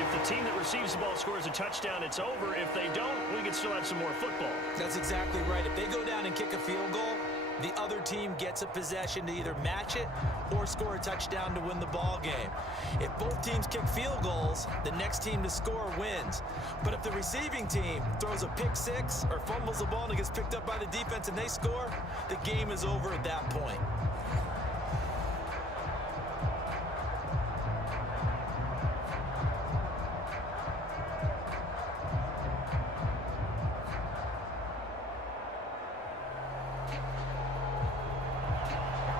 if the team that receives the ball scores a touchdown, it's over. If they don't, we can still have some more football. That's exactly right. If they go down and kick a field goal, the other team gets a possession to either match it or score a touchdown to win the ball game. If both teams kick field goals, the next team to score wins. But if the receiving team throws a pick six or fumbles the ball and it gets picked up by the defense and they score, the game is over at that point.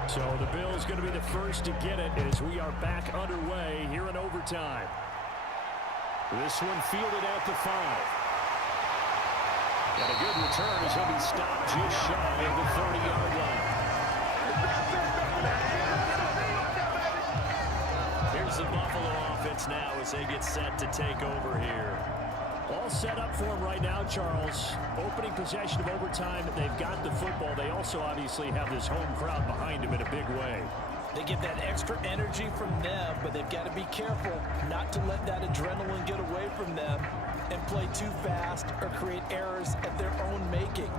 So the Bills going to be the first to get it as we are back underway here in overtime. This one fielded at the 5. Got a good return as he'll be stopped just shy of the 30-yard line. Here's the Buffalo offense now as they get set to take over here. All set up for him right now, Charles. Opening possession of overtime. They've got the football. They also obviously have this home crowd behind them in a big way. They get that extra energy from them, but they've got to be careful not to let that adrenaline get away from them and play too fast or create errors at their own making.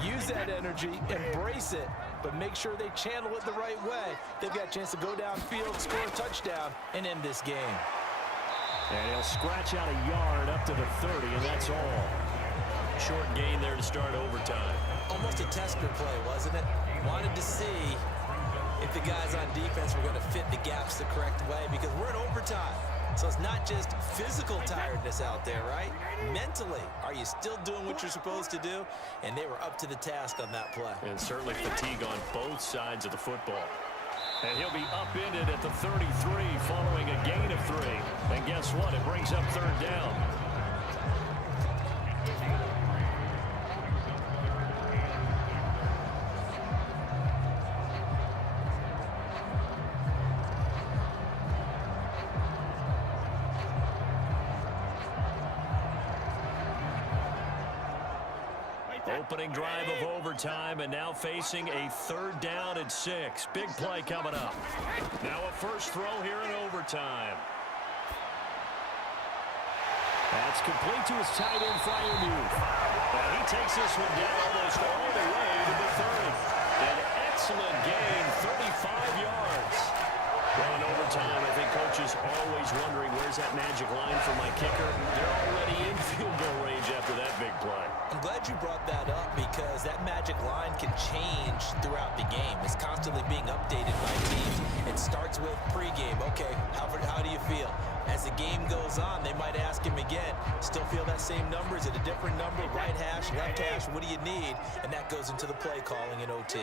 Use that energy, embrace it, but make sure they channel it the right way. They've got a chance to go downfield, score a touchdown, and end this game. And he'll scratch out a yard up to the 30, and that's all. Short gain there to start overtime. Almost a tester play, wasn't it? Wanted to see if the guys on defense were going to fit the gaps the correct way, because we're in overtime. So it's not just physical tiredness out there, right? Mentally, are you still doing what you're supposed to do? And they were up to the task on that play. And certainly fatigue on both sides of the football. And he'll be upended at the 33 following a gain of 3. And guess what? It brings up third down. Opening drive of overtime, and now facing a 3rd down and 6. Big play coming up. Now a first throw here in overtime. That's complete to his tight end, Freiermuth. And he takes this one down almost all the way to the 30. An excellent gain, 35 yards. Well, in overtime, I think coaches always wondering, where's that magic line for my kicker? They're already in field goal range after that big starts with pregame. Okay, how do you feel? As the game goes on, they might ask him again, still feel that same number? Is it a different number? Right hash, left hash, what do you need? And that goes into the play calling in OT.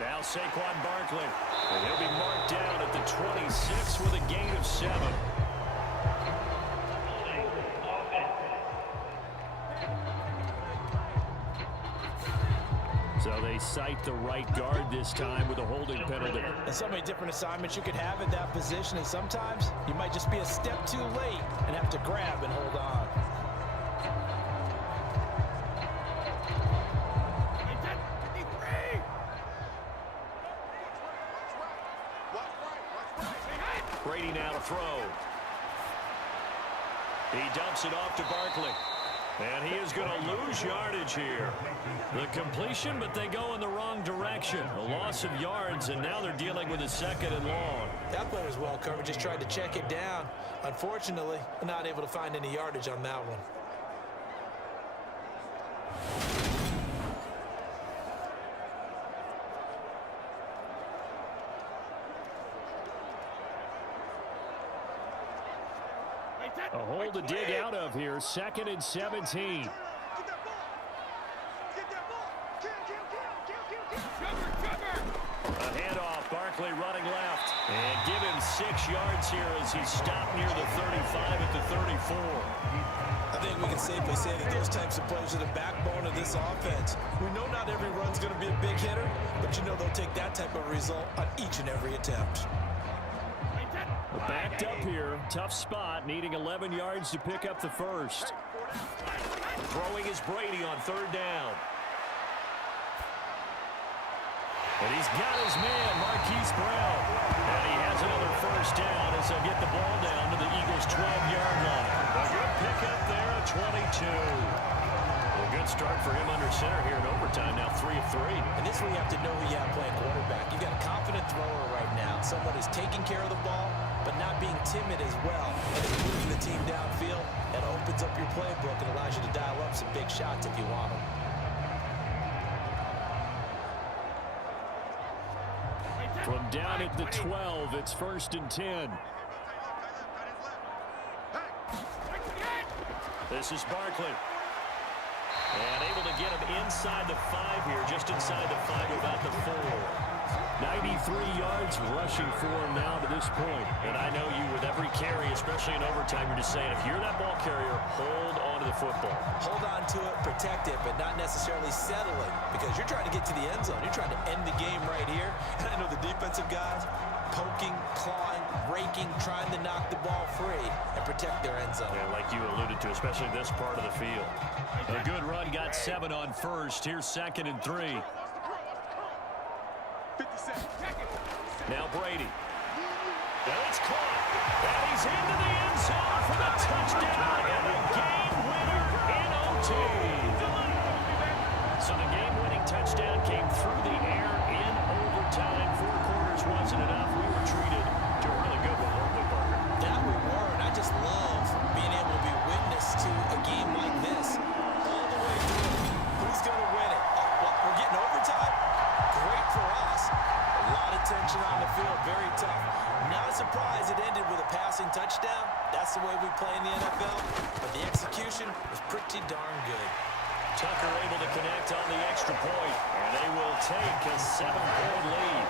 Now Saquon Barkley. And he'll be marked down at the 26 with a gain of 7. So they cite the right guard this time with a holding penalty. And so many different assignments you could have at that position, and sometimes you might just be a step too late and have to grab and hold on. Brady now to throw. He dumps it off to Barkley. And he is going to lose yardage here. The completion, but they go in the wrong direction. A loss of yards, and now they're dealing with a 2nd and long. That play was well covered, just tried to check it down. Unfortunately, not able to find any yardage on that one. A hole to dig out of here, 2nd and 17. A handoff, Barkley running left. And give him 6 yards here as he stopped near the 35 at the 34. I think we can safely say that those types of plays are the backbone of this offense. We know not every run's going to be a big hitter, but you know they'll take that type of result on each and every attempt. Backed up here, tough spot, needing 11 yards to pick up the first. Throwing is Brady on 3rd down. And he's got his man, Marquise Brown. And he has another first down as they'll get the ball down to the Eagles' 12-yard line. A good pickup there at 22. A good start for him under center here in overtime, now 3 of 3. And this is where you have to know who you have playing quarterback. You've got a confident thrower right now, someone who's taking care of the ball, but not being timid as well, and is moving the team downfield. That opens up your playbook and allows you to dial up some big shots if you want them. From down at the 12, it's 1st and 10. This is Barkley. And able to get him inside the 5 here, just inside the 5, about the 4. 93 yards rushing for him now to this point. And I know you, with every carry, especially in overtime, you're just saying, if you're that ball carrier, hold on to the football. Hold on to it, protect it, but not necessarily settling, because you're trying to get to the end zone. You're trying to end the game right here. And I know the defensive guys poking, clawing, raking, trying to knock the ball free and protect their end zone. Yeah, like you alluded to, especially this part of the field. A good run, got 7 on first. Here's 2nd and 3. Now Brady. And it's caught. And he's into the end zone for the touchdown and the game winner in OT. So the game-winning touchdown came through the air in overtime. 4 quarters wasn't enough. We were treated to a really good one, weren't we, Parker? That we were, and I just love being able to be witness to a game like this all the way through. Who's going to win it? Well, we're getting overtime. Great for us. A lot of tension on the field, very tough. Not surprised it ended with a passing touchdown. That's the way we play in the NFL. But the execution was pretty darn good. Tucker able to connect on the extra point, and they will take a 7-point lead.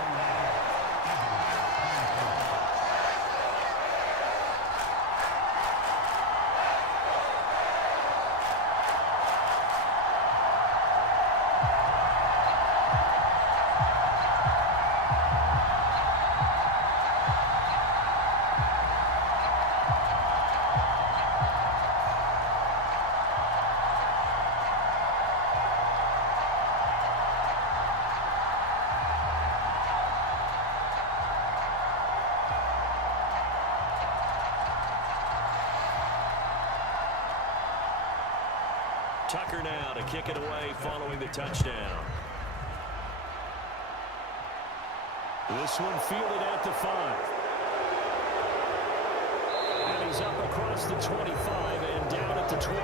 Tucker now to kick it away following the touchdown. This one fielded at the 5. And he's up across the 25 and down at the 28.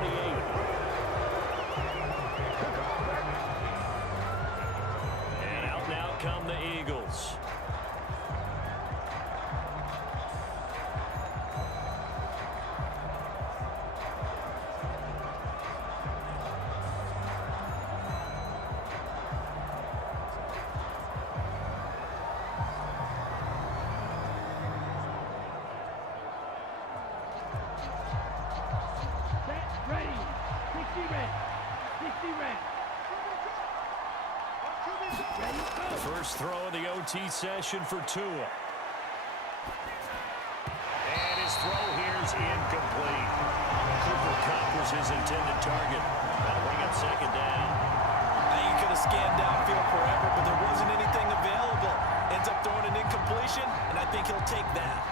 And out now come the Eagles. First throw of the OT session for Tua. And his throw here is incomplete. Cooper Kupp was his intended target. That'll bring up second down. Now you could have scanned downfield forever, but there wasn't anything available. Ends up throwing an incompletion, and I think he'll take that.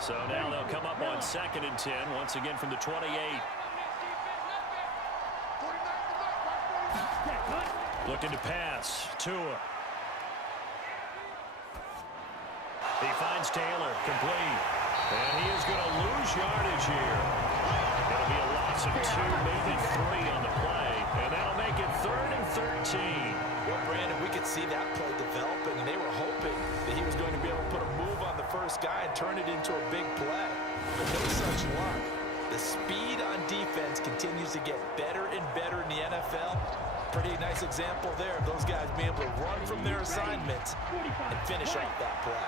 So now they'll come up on 2nd and 10, once again from the 28. Looking to pass. Tua. He finds Taylor, complete. And he is going to lose yardage here. It'll be a loss of 2, maybe 3 on the play. And that'll make it 3rd and 13. Well, Brandon, we could see that play developing, and they were hoping that he was going to be able to put a move on the first guy and turn it into a big play. But no such luck. The speed on defense continues to get better and better in the NFL. Pretty nice example there of those guys being able to run from their assignments and finish off that play.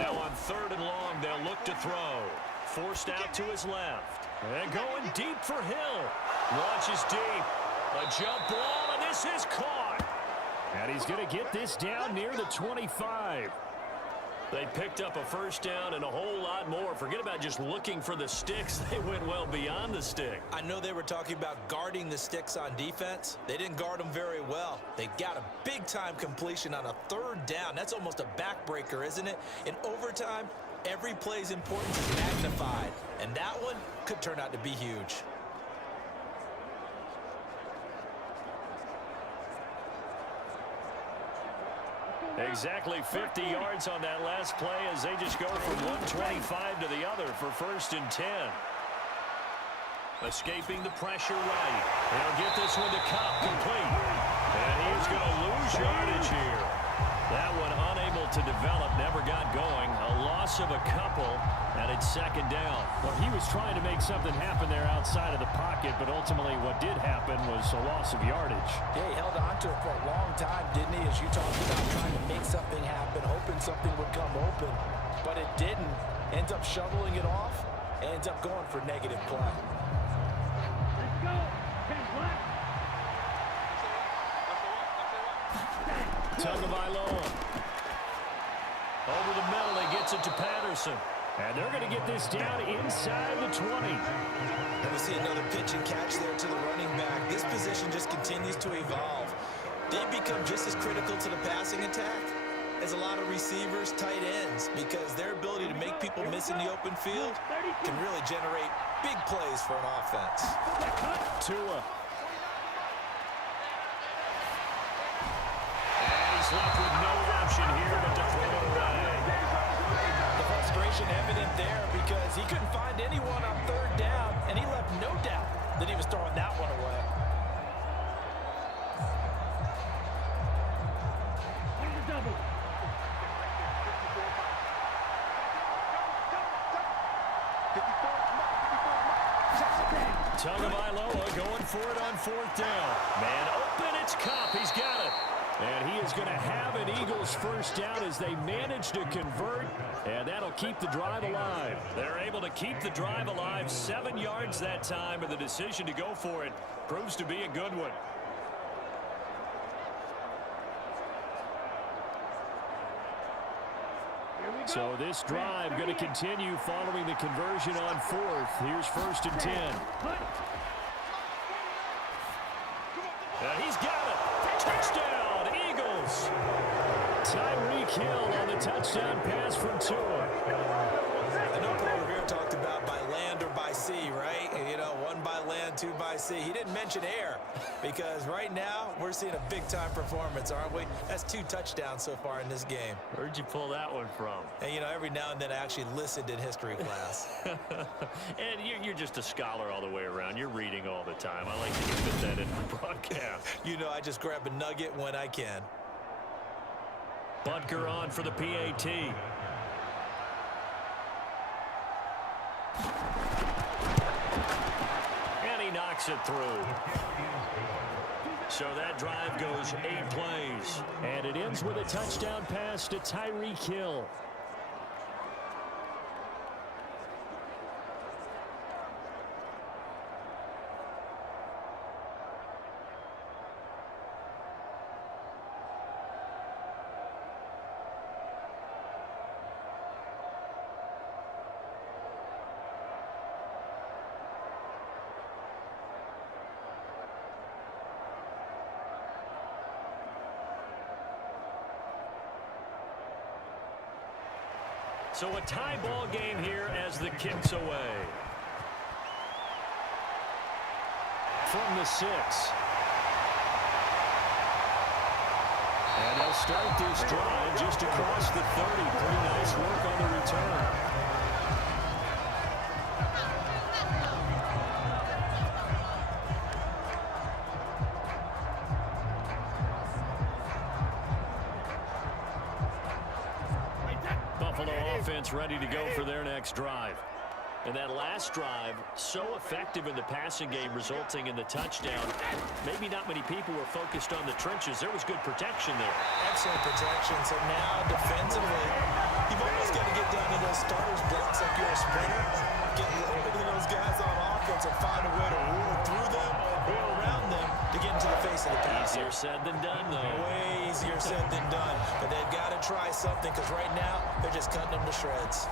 Now on 3rd and long, they'll look to throw. Forced out to his left. And going deep for Hill. Launches deep. A jump ball, and this is caught. And he's going to get this down near the 25. They picked up a first down and a whole lot more. Forget about just looking for the sticks. They went well beyond the stick. I know they were talking about guarding the sticks on defense. They didn't guard them very well. They got a big-time completion on a 3rd down. That's almost a backbreaker, isn't it? In overtime, every play's importance is magnified. And that one could turn out to be huge. Exactly 50 yards on that last play as they just go from 125 to the other for 1st and 10. Escaping the pressure right. They'll get this one to Kupp, complete. And he's going to lose yardage here. That one unable to develop, never got going. A loss of a couple, and it's 2nd down. Well, he was trying to make something happen there outside of the pocket, but ultimately what did happen was a loss of yardage. Yeah, he held on to it for a long time, didn't he? As you talked about trying to make something happen, hoping something would come open, but it didn't. Ends up shoveling it off, ends up going for negative play. Let's go. 10 black. Tagovailoa. Over the middle, he gets it to Patterson. And they're going to get this down inside the 20. And we see another pitch and catch there to the running back. This position just continues to evolve. They become just as critical to the passing attack as a lot of receivers, tight ends, because their ability to make people miss in the open field can really generate big plays for an offense. Tua. And he's left with no option here but to throw it away. The frustration evident there because he couldn't find anyone on 3rd down, and he left no doubt that he was throwing that one away. Tagovailoa going for it on 4th down. Man open, it's Kupp. He's got it. And he is going to have an Eagles first down as they manage to convert, and that'll keep the drive alive. They're able to keep the drive alive. 7 yards that time, and the decision to go for it proves to be a good one. So this drive going to continue following the conversion on 4th. Here's 1st and 10. And he's got it. Touchdown, Eagles. Tyreek Hill on the touchdown pass from Tua. I know Paul Revere talked about by land or by sea, right? You know, 1 by land, 2 by sea. He didn't mention air because right now we're seeing a big-time performance, aren't we? That's 2 touchdowns so far in this game. Where'd you pull that one from? And, you know, every now and then I actually listened in history class. And you're just a scholar all the way around. You're reading all the time. I like that you fit that in the broadcast. You know, I just grab a nugget when I can. Butker on for the PAT. knocks it through. So that drive goes 8 plays. And it ends with a touchdown pass to Tyreek Hill. So a tie ball game here as the kick's away. From the 6. And they'll start this drive just across the 30. Pretty nice work on the return. Offense ready to go for their next drive. And that last drive, so effective in the passing game, resulting in the touchdown. Maybe not many people were focused on the trenches. There was good protection there. Excellent protection. So now defensively, you've almost got to get down to those starters blocks like you're a sprinter. Get lower than those guys on offense and find a way to roar through them or around them to get into the face of the passer. Easier said than done, though. Way easier said than done. But they've got to try something because right now they're just cutting them to shreds.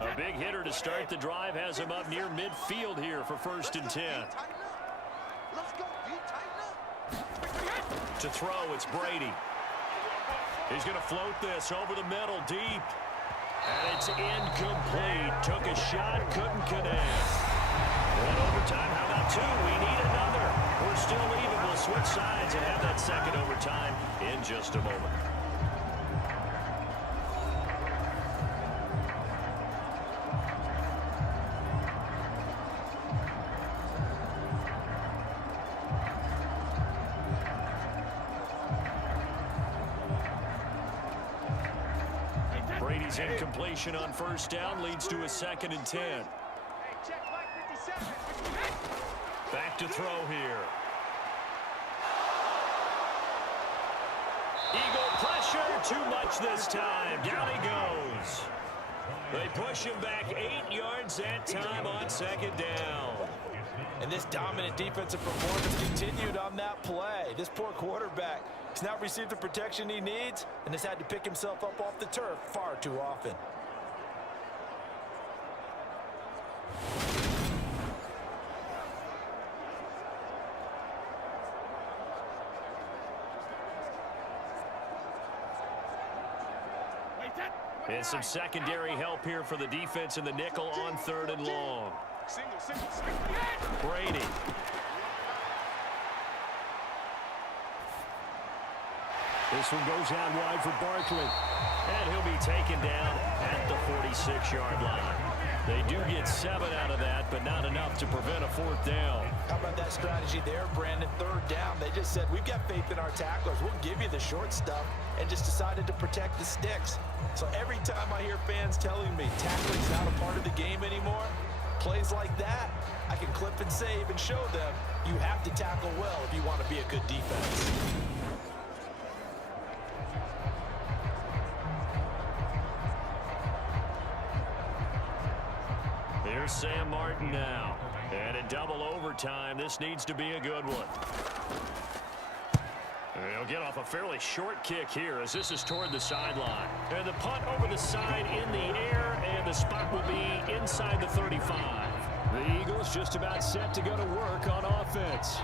A big hitter to start the drive has him up near midfield here for 1st and 10. To throw, it's Brady. He's going to float this over the middle, deep. And it's incomplete. Took a shot, couldn't connect. One overtime, how about 2? We need another. We're still even. We'll switch sides and have that second overtime in just a moment. Brady's incompletion on 1st down leads to a 2nd and 10. Back to throw here. Eagle pressure, too much this time. Down he goes. They push him back 8 yards that time on 2nd down. And this dominant defensive performance continued on that play. This poor quarterback has not received the protection he needs and has had to pick himself up off the turf far too often. And some secondary help here for the defense in the nickel on 3rd and long. Brady. This one goes out wide for Barkley. And he'll be taken down at the 46-yard line. They do get 7 out of that, but not enough to prevent a 4th down. How about that strategy there, Brandon? 3rd down. They just said, we've got faith in our tacklers. We'll give you the short stuff, and just decided to protect the sticks. So every time I hear fans telling me tackling's not a part of the game anymore, plays like that, I can clip and save and show them you have to tackle well if you want to be a good defense. Here's Sam Martin now. And in double overtime, this needs to be a good one. He'll get off a fairly short kick here as this is toward the sideline. And the punt over the side in the air, and the spot will be inside the 35. The Eagles just about set to go to work on offense.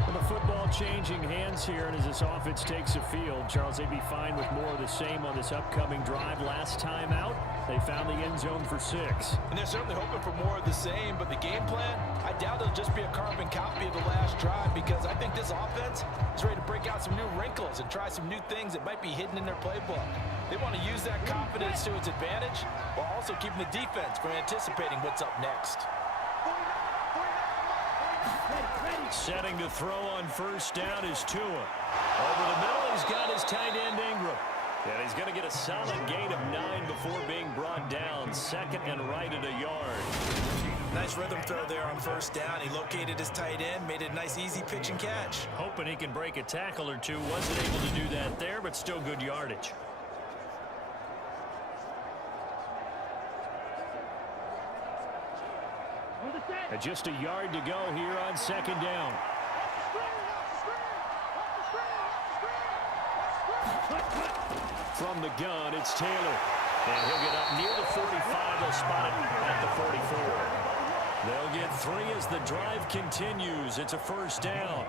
Well, the football changing hands here, and as this offense takes the field, Charles, they'd be fine with more of the same on this upcoming drive. Last time out, they found the end zone for 6. And they're certainly hoping for more of the same, but the game plan, I doubt it'll just be a carbon copy of the last drive, because I think this offense is ready to break out some new wrinkles and try some new things that might be hidden in their playbook. They want to use that confidence to its advantage while also keeping the defense from anticipating what's up next. Setting to throw on first down is Tua. Over the middle, he's got his tight end Ingram. And he's going to get a solid gain of 9 before being brought down. Second and right at a yard. Nice rhythm throw there on first down. He located his tight end, made it a nice, easy pitch and catch. Hoping he can break a tackle or two. Wasn't able to do that there, but still good yardage. And just a yard to go here on second down. From the gun, it's Taylor. And he'll get up near the 45. They'll spot it at the 44. They'll get 3 as the drive continues. It's a first down.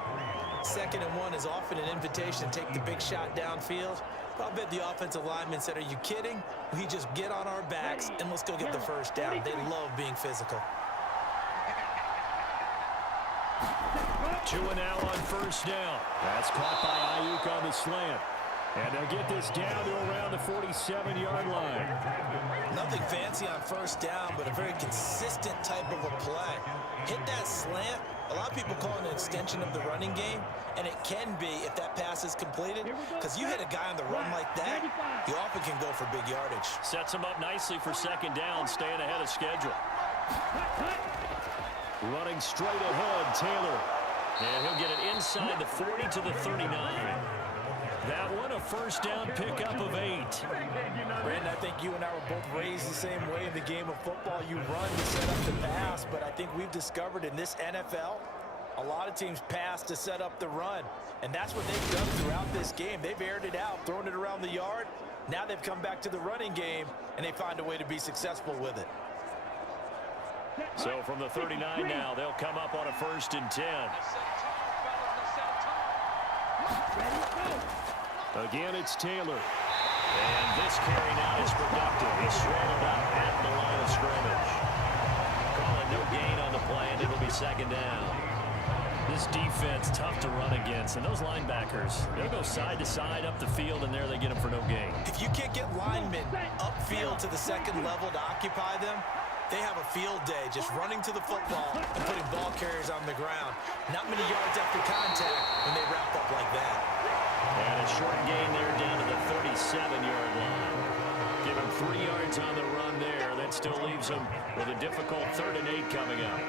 2nd and 1 is often an invitation to take the big shot downfield. But I bet the offensive lineman said, are you kidding? We just get on our backs and let's go get the first down. They love being physical. Tua now on first down. That's caught by Ayuk on the slant. And they'll get this down to around the 47-yard line. Nothing fancy on first down, but a very consistent type of a play. Hit that slant. A lot of people call it an extension of the running game, and it can be if that pass is completed, because you hit a guy on the run like that, you often can go for big yardage. Sets him up nicely for second down, staying ahead of schedule. Running straight ahead, Taylor. And he'll get it inside the 40 to the 39. That one, a first down pickup of 8. Brandon, I think you and I were both raised the same way in the game of football. You run to set up the pass, but I think we've discovered in this NFL, a lot of teams pass to set up the run. And that's what they've done throughout this game. They've aired it out, thrown it around the yard. Now they've come back to the running game, and they find a way to be successful with it. So from the 39 now, they'll come up on a 1st and 10. Again, it's Taylor. And this carry now is productive. He's swallowed up at the line of scrimmage. Calling no gain on the play, and it'll be second down. This defense, tough to run against. And those linebackers, they'll go side to side up the field, and there they get them for no gain. If you can't get linemen upfield to the second level to occupy them, they have a field day just running to the football and putting ball carriers on the ground. Not many yards after contact when they wrap up like that. And a short gain there down to the 37-yard line. Give him 3 yards on the run there. That still leaves him with a difficult 3rd and 8 coming up.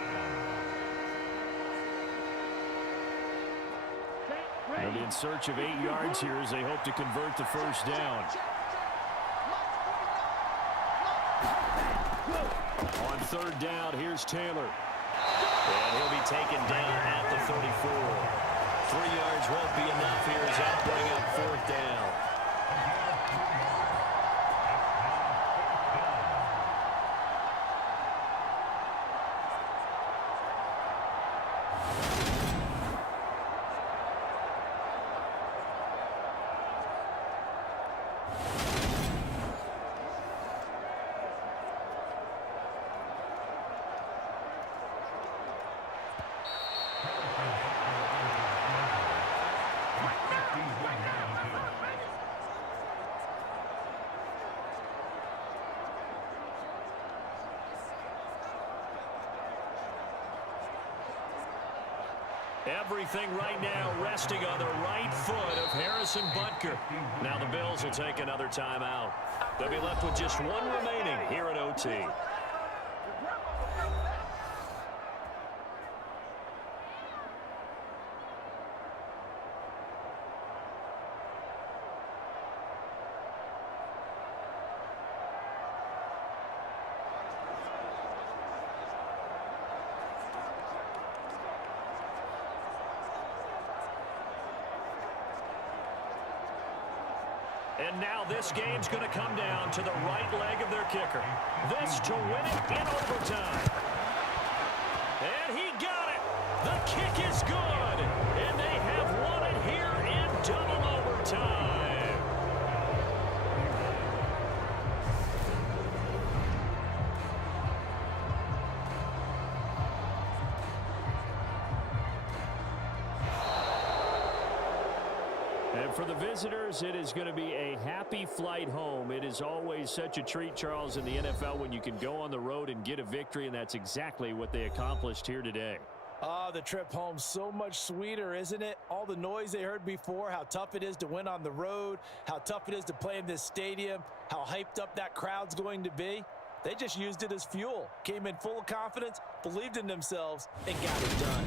They'll be in search of 8 yards here as they hope to convert the first down. On 3rd down, here's Taylor. And he'll be taken down at the 34. 3 yards won't be enough here as they'll bring up 4th down. Everything right now resting on the right foot of Harrison Butker. Now the Bills will take another timeout. They'll be left with just 1 remaining here at OT. And now this game's going to come down to the right leg of their kicker. This to win it in overtime. And he got it. The kick is good. And they have won it here in double overtime. And for the visitors, it is going to be a happy flight home. It is always such a treat, Charles, in the NFL when you can go on the road and get a victory, and that's exactly what they accomplished here today. Oh, the trip home so much sweeter, isn't it? All the noise they heard before, how tough it is to win on the road, how tough it is to play in this stadium, how hyped up that crowd's going to be. They just used it as fuel, came in full of confidence, believed in themselves, and got it done.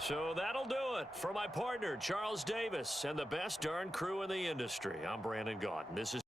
So that'll do it for my partner, Charles Davis, and the best darn crew in the industry. I'm Brandon Gaudin. This is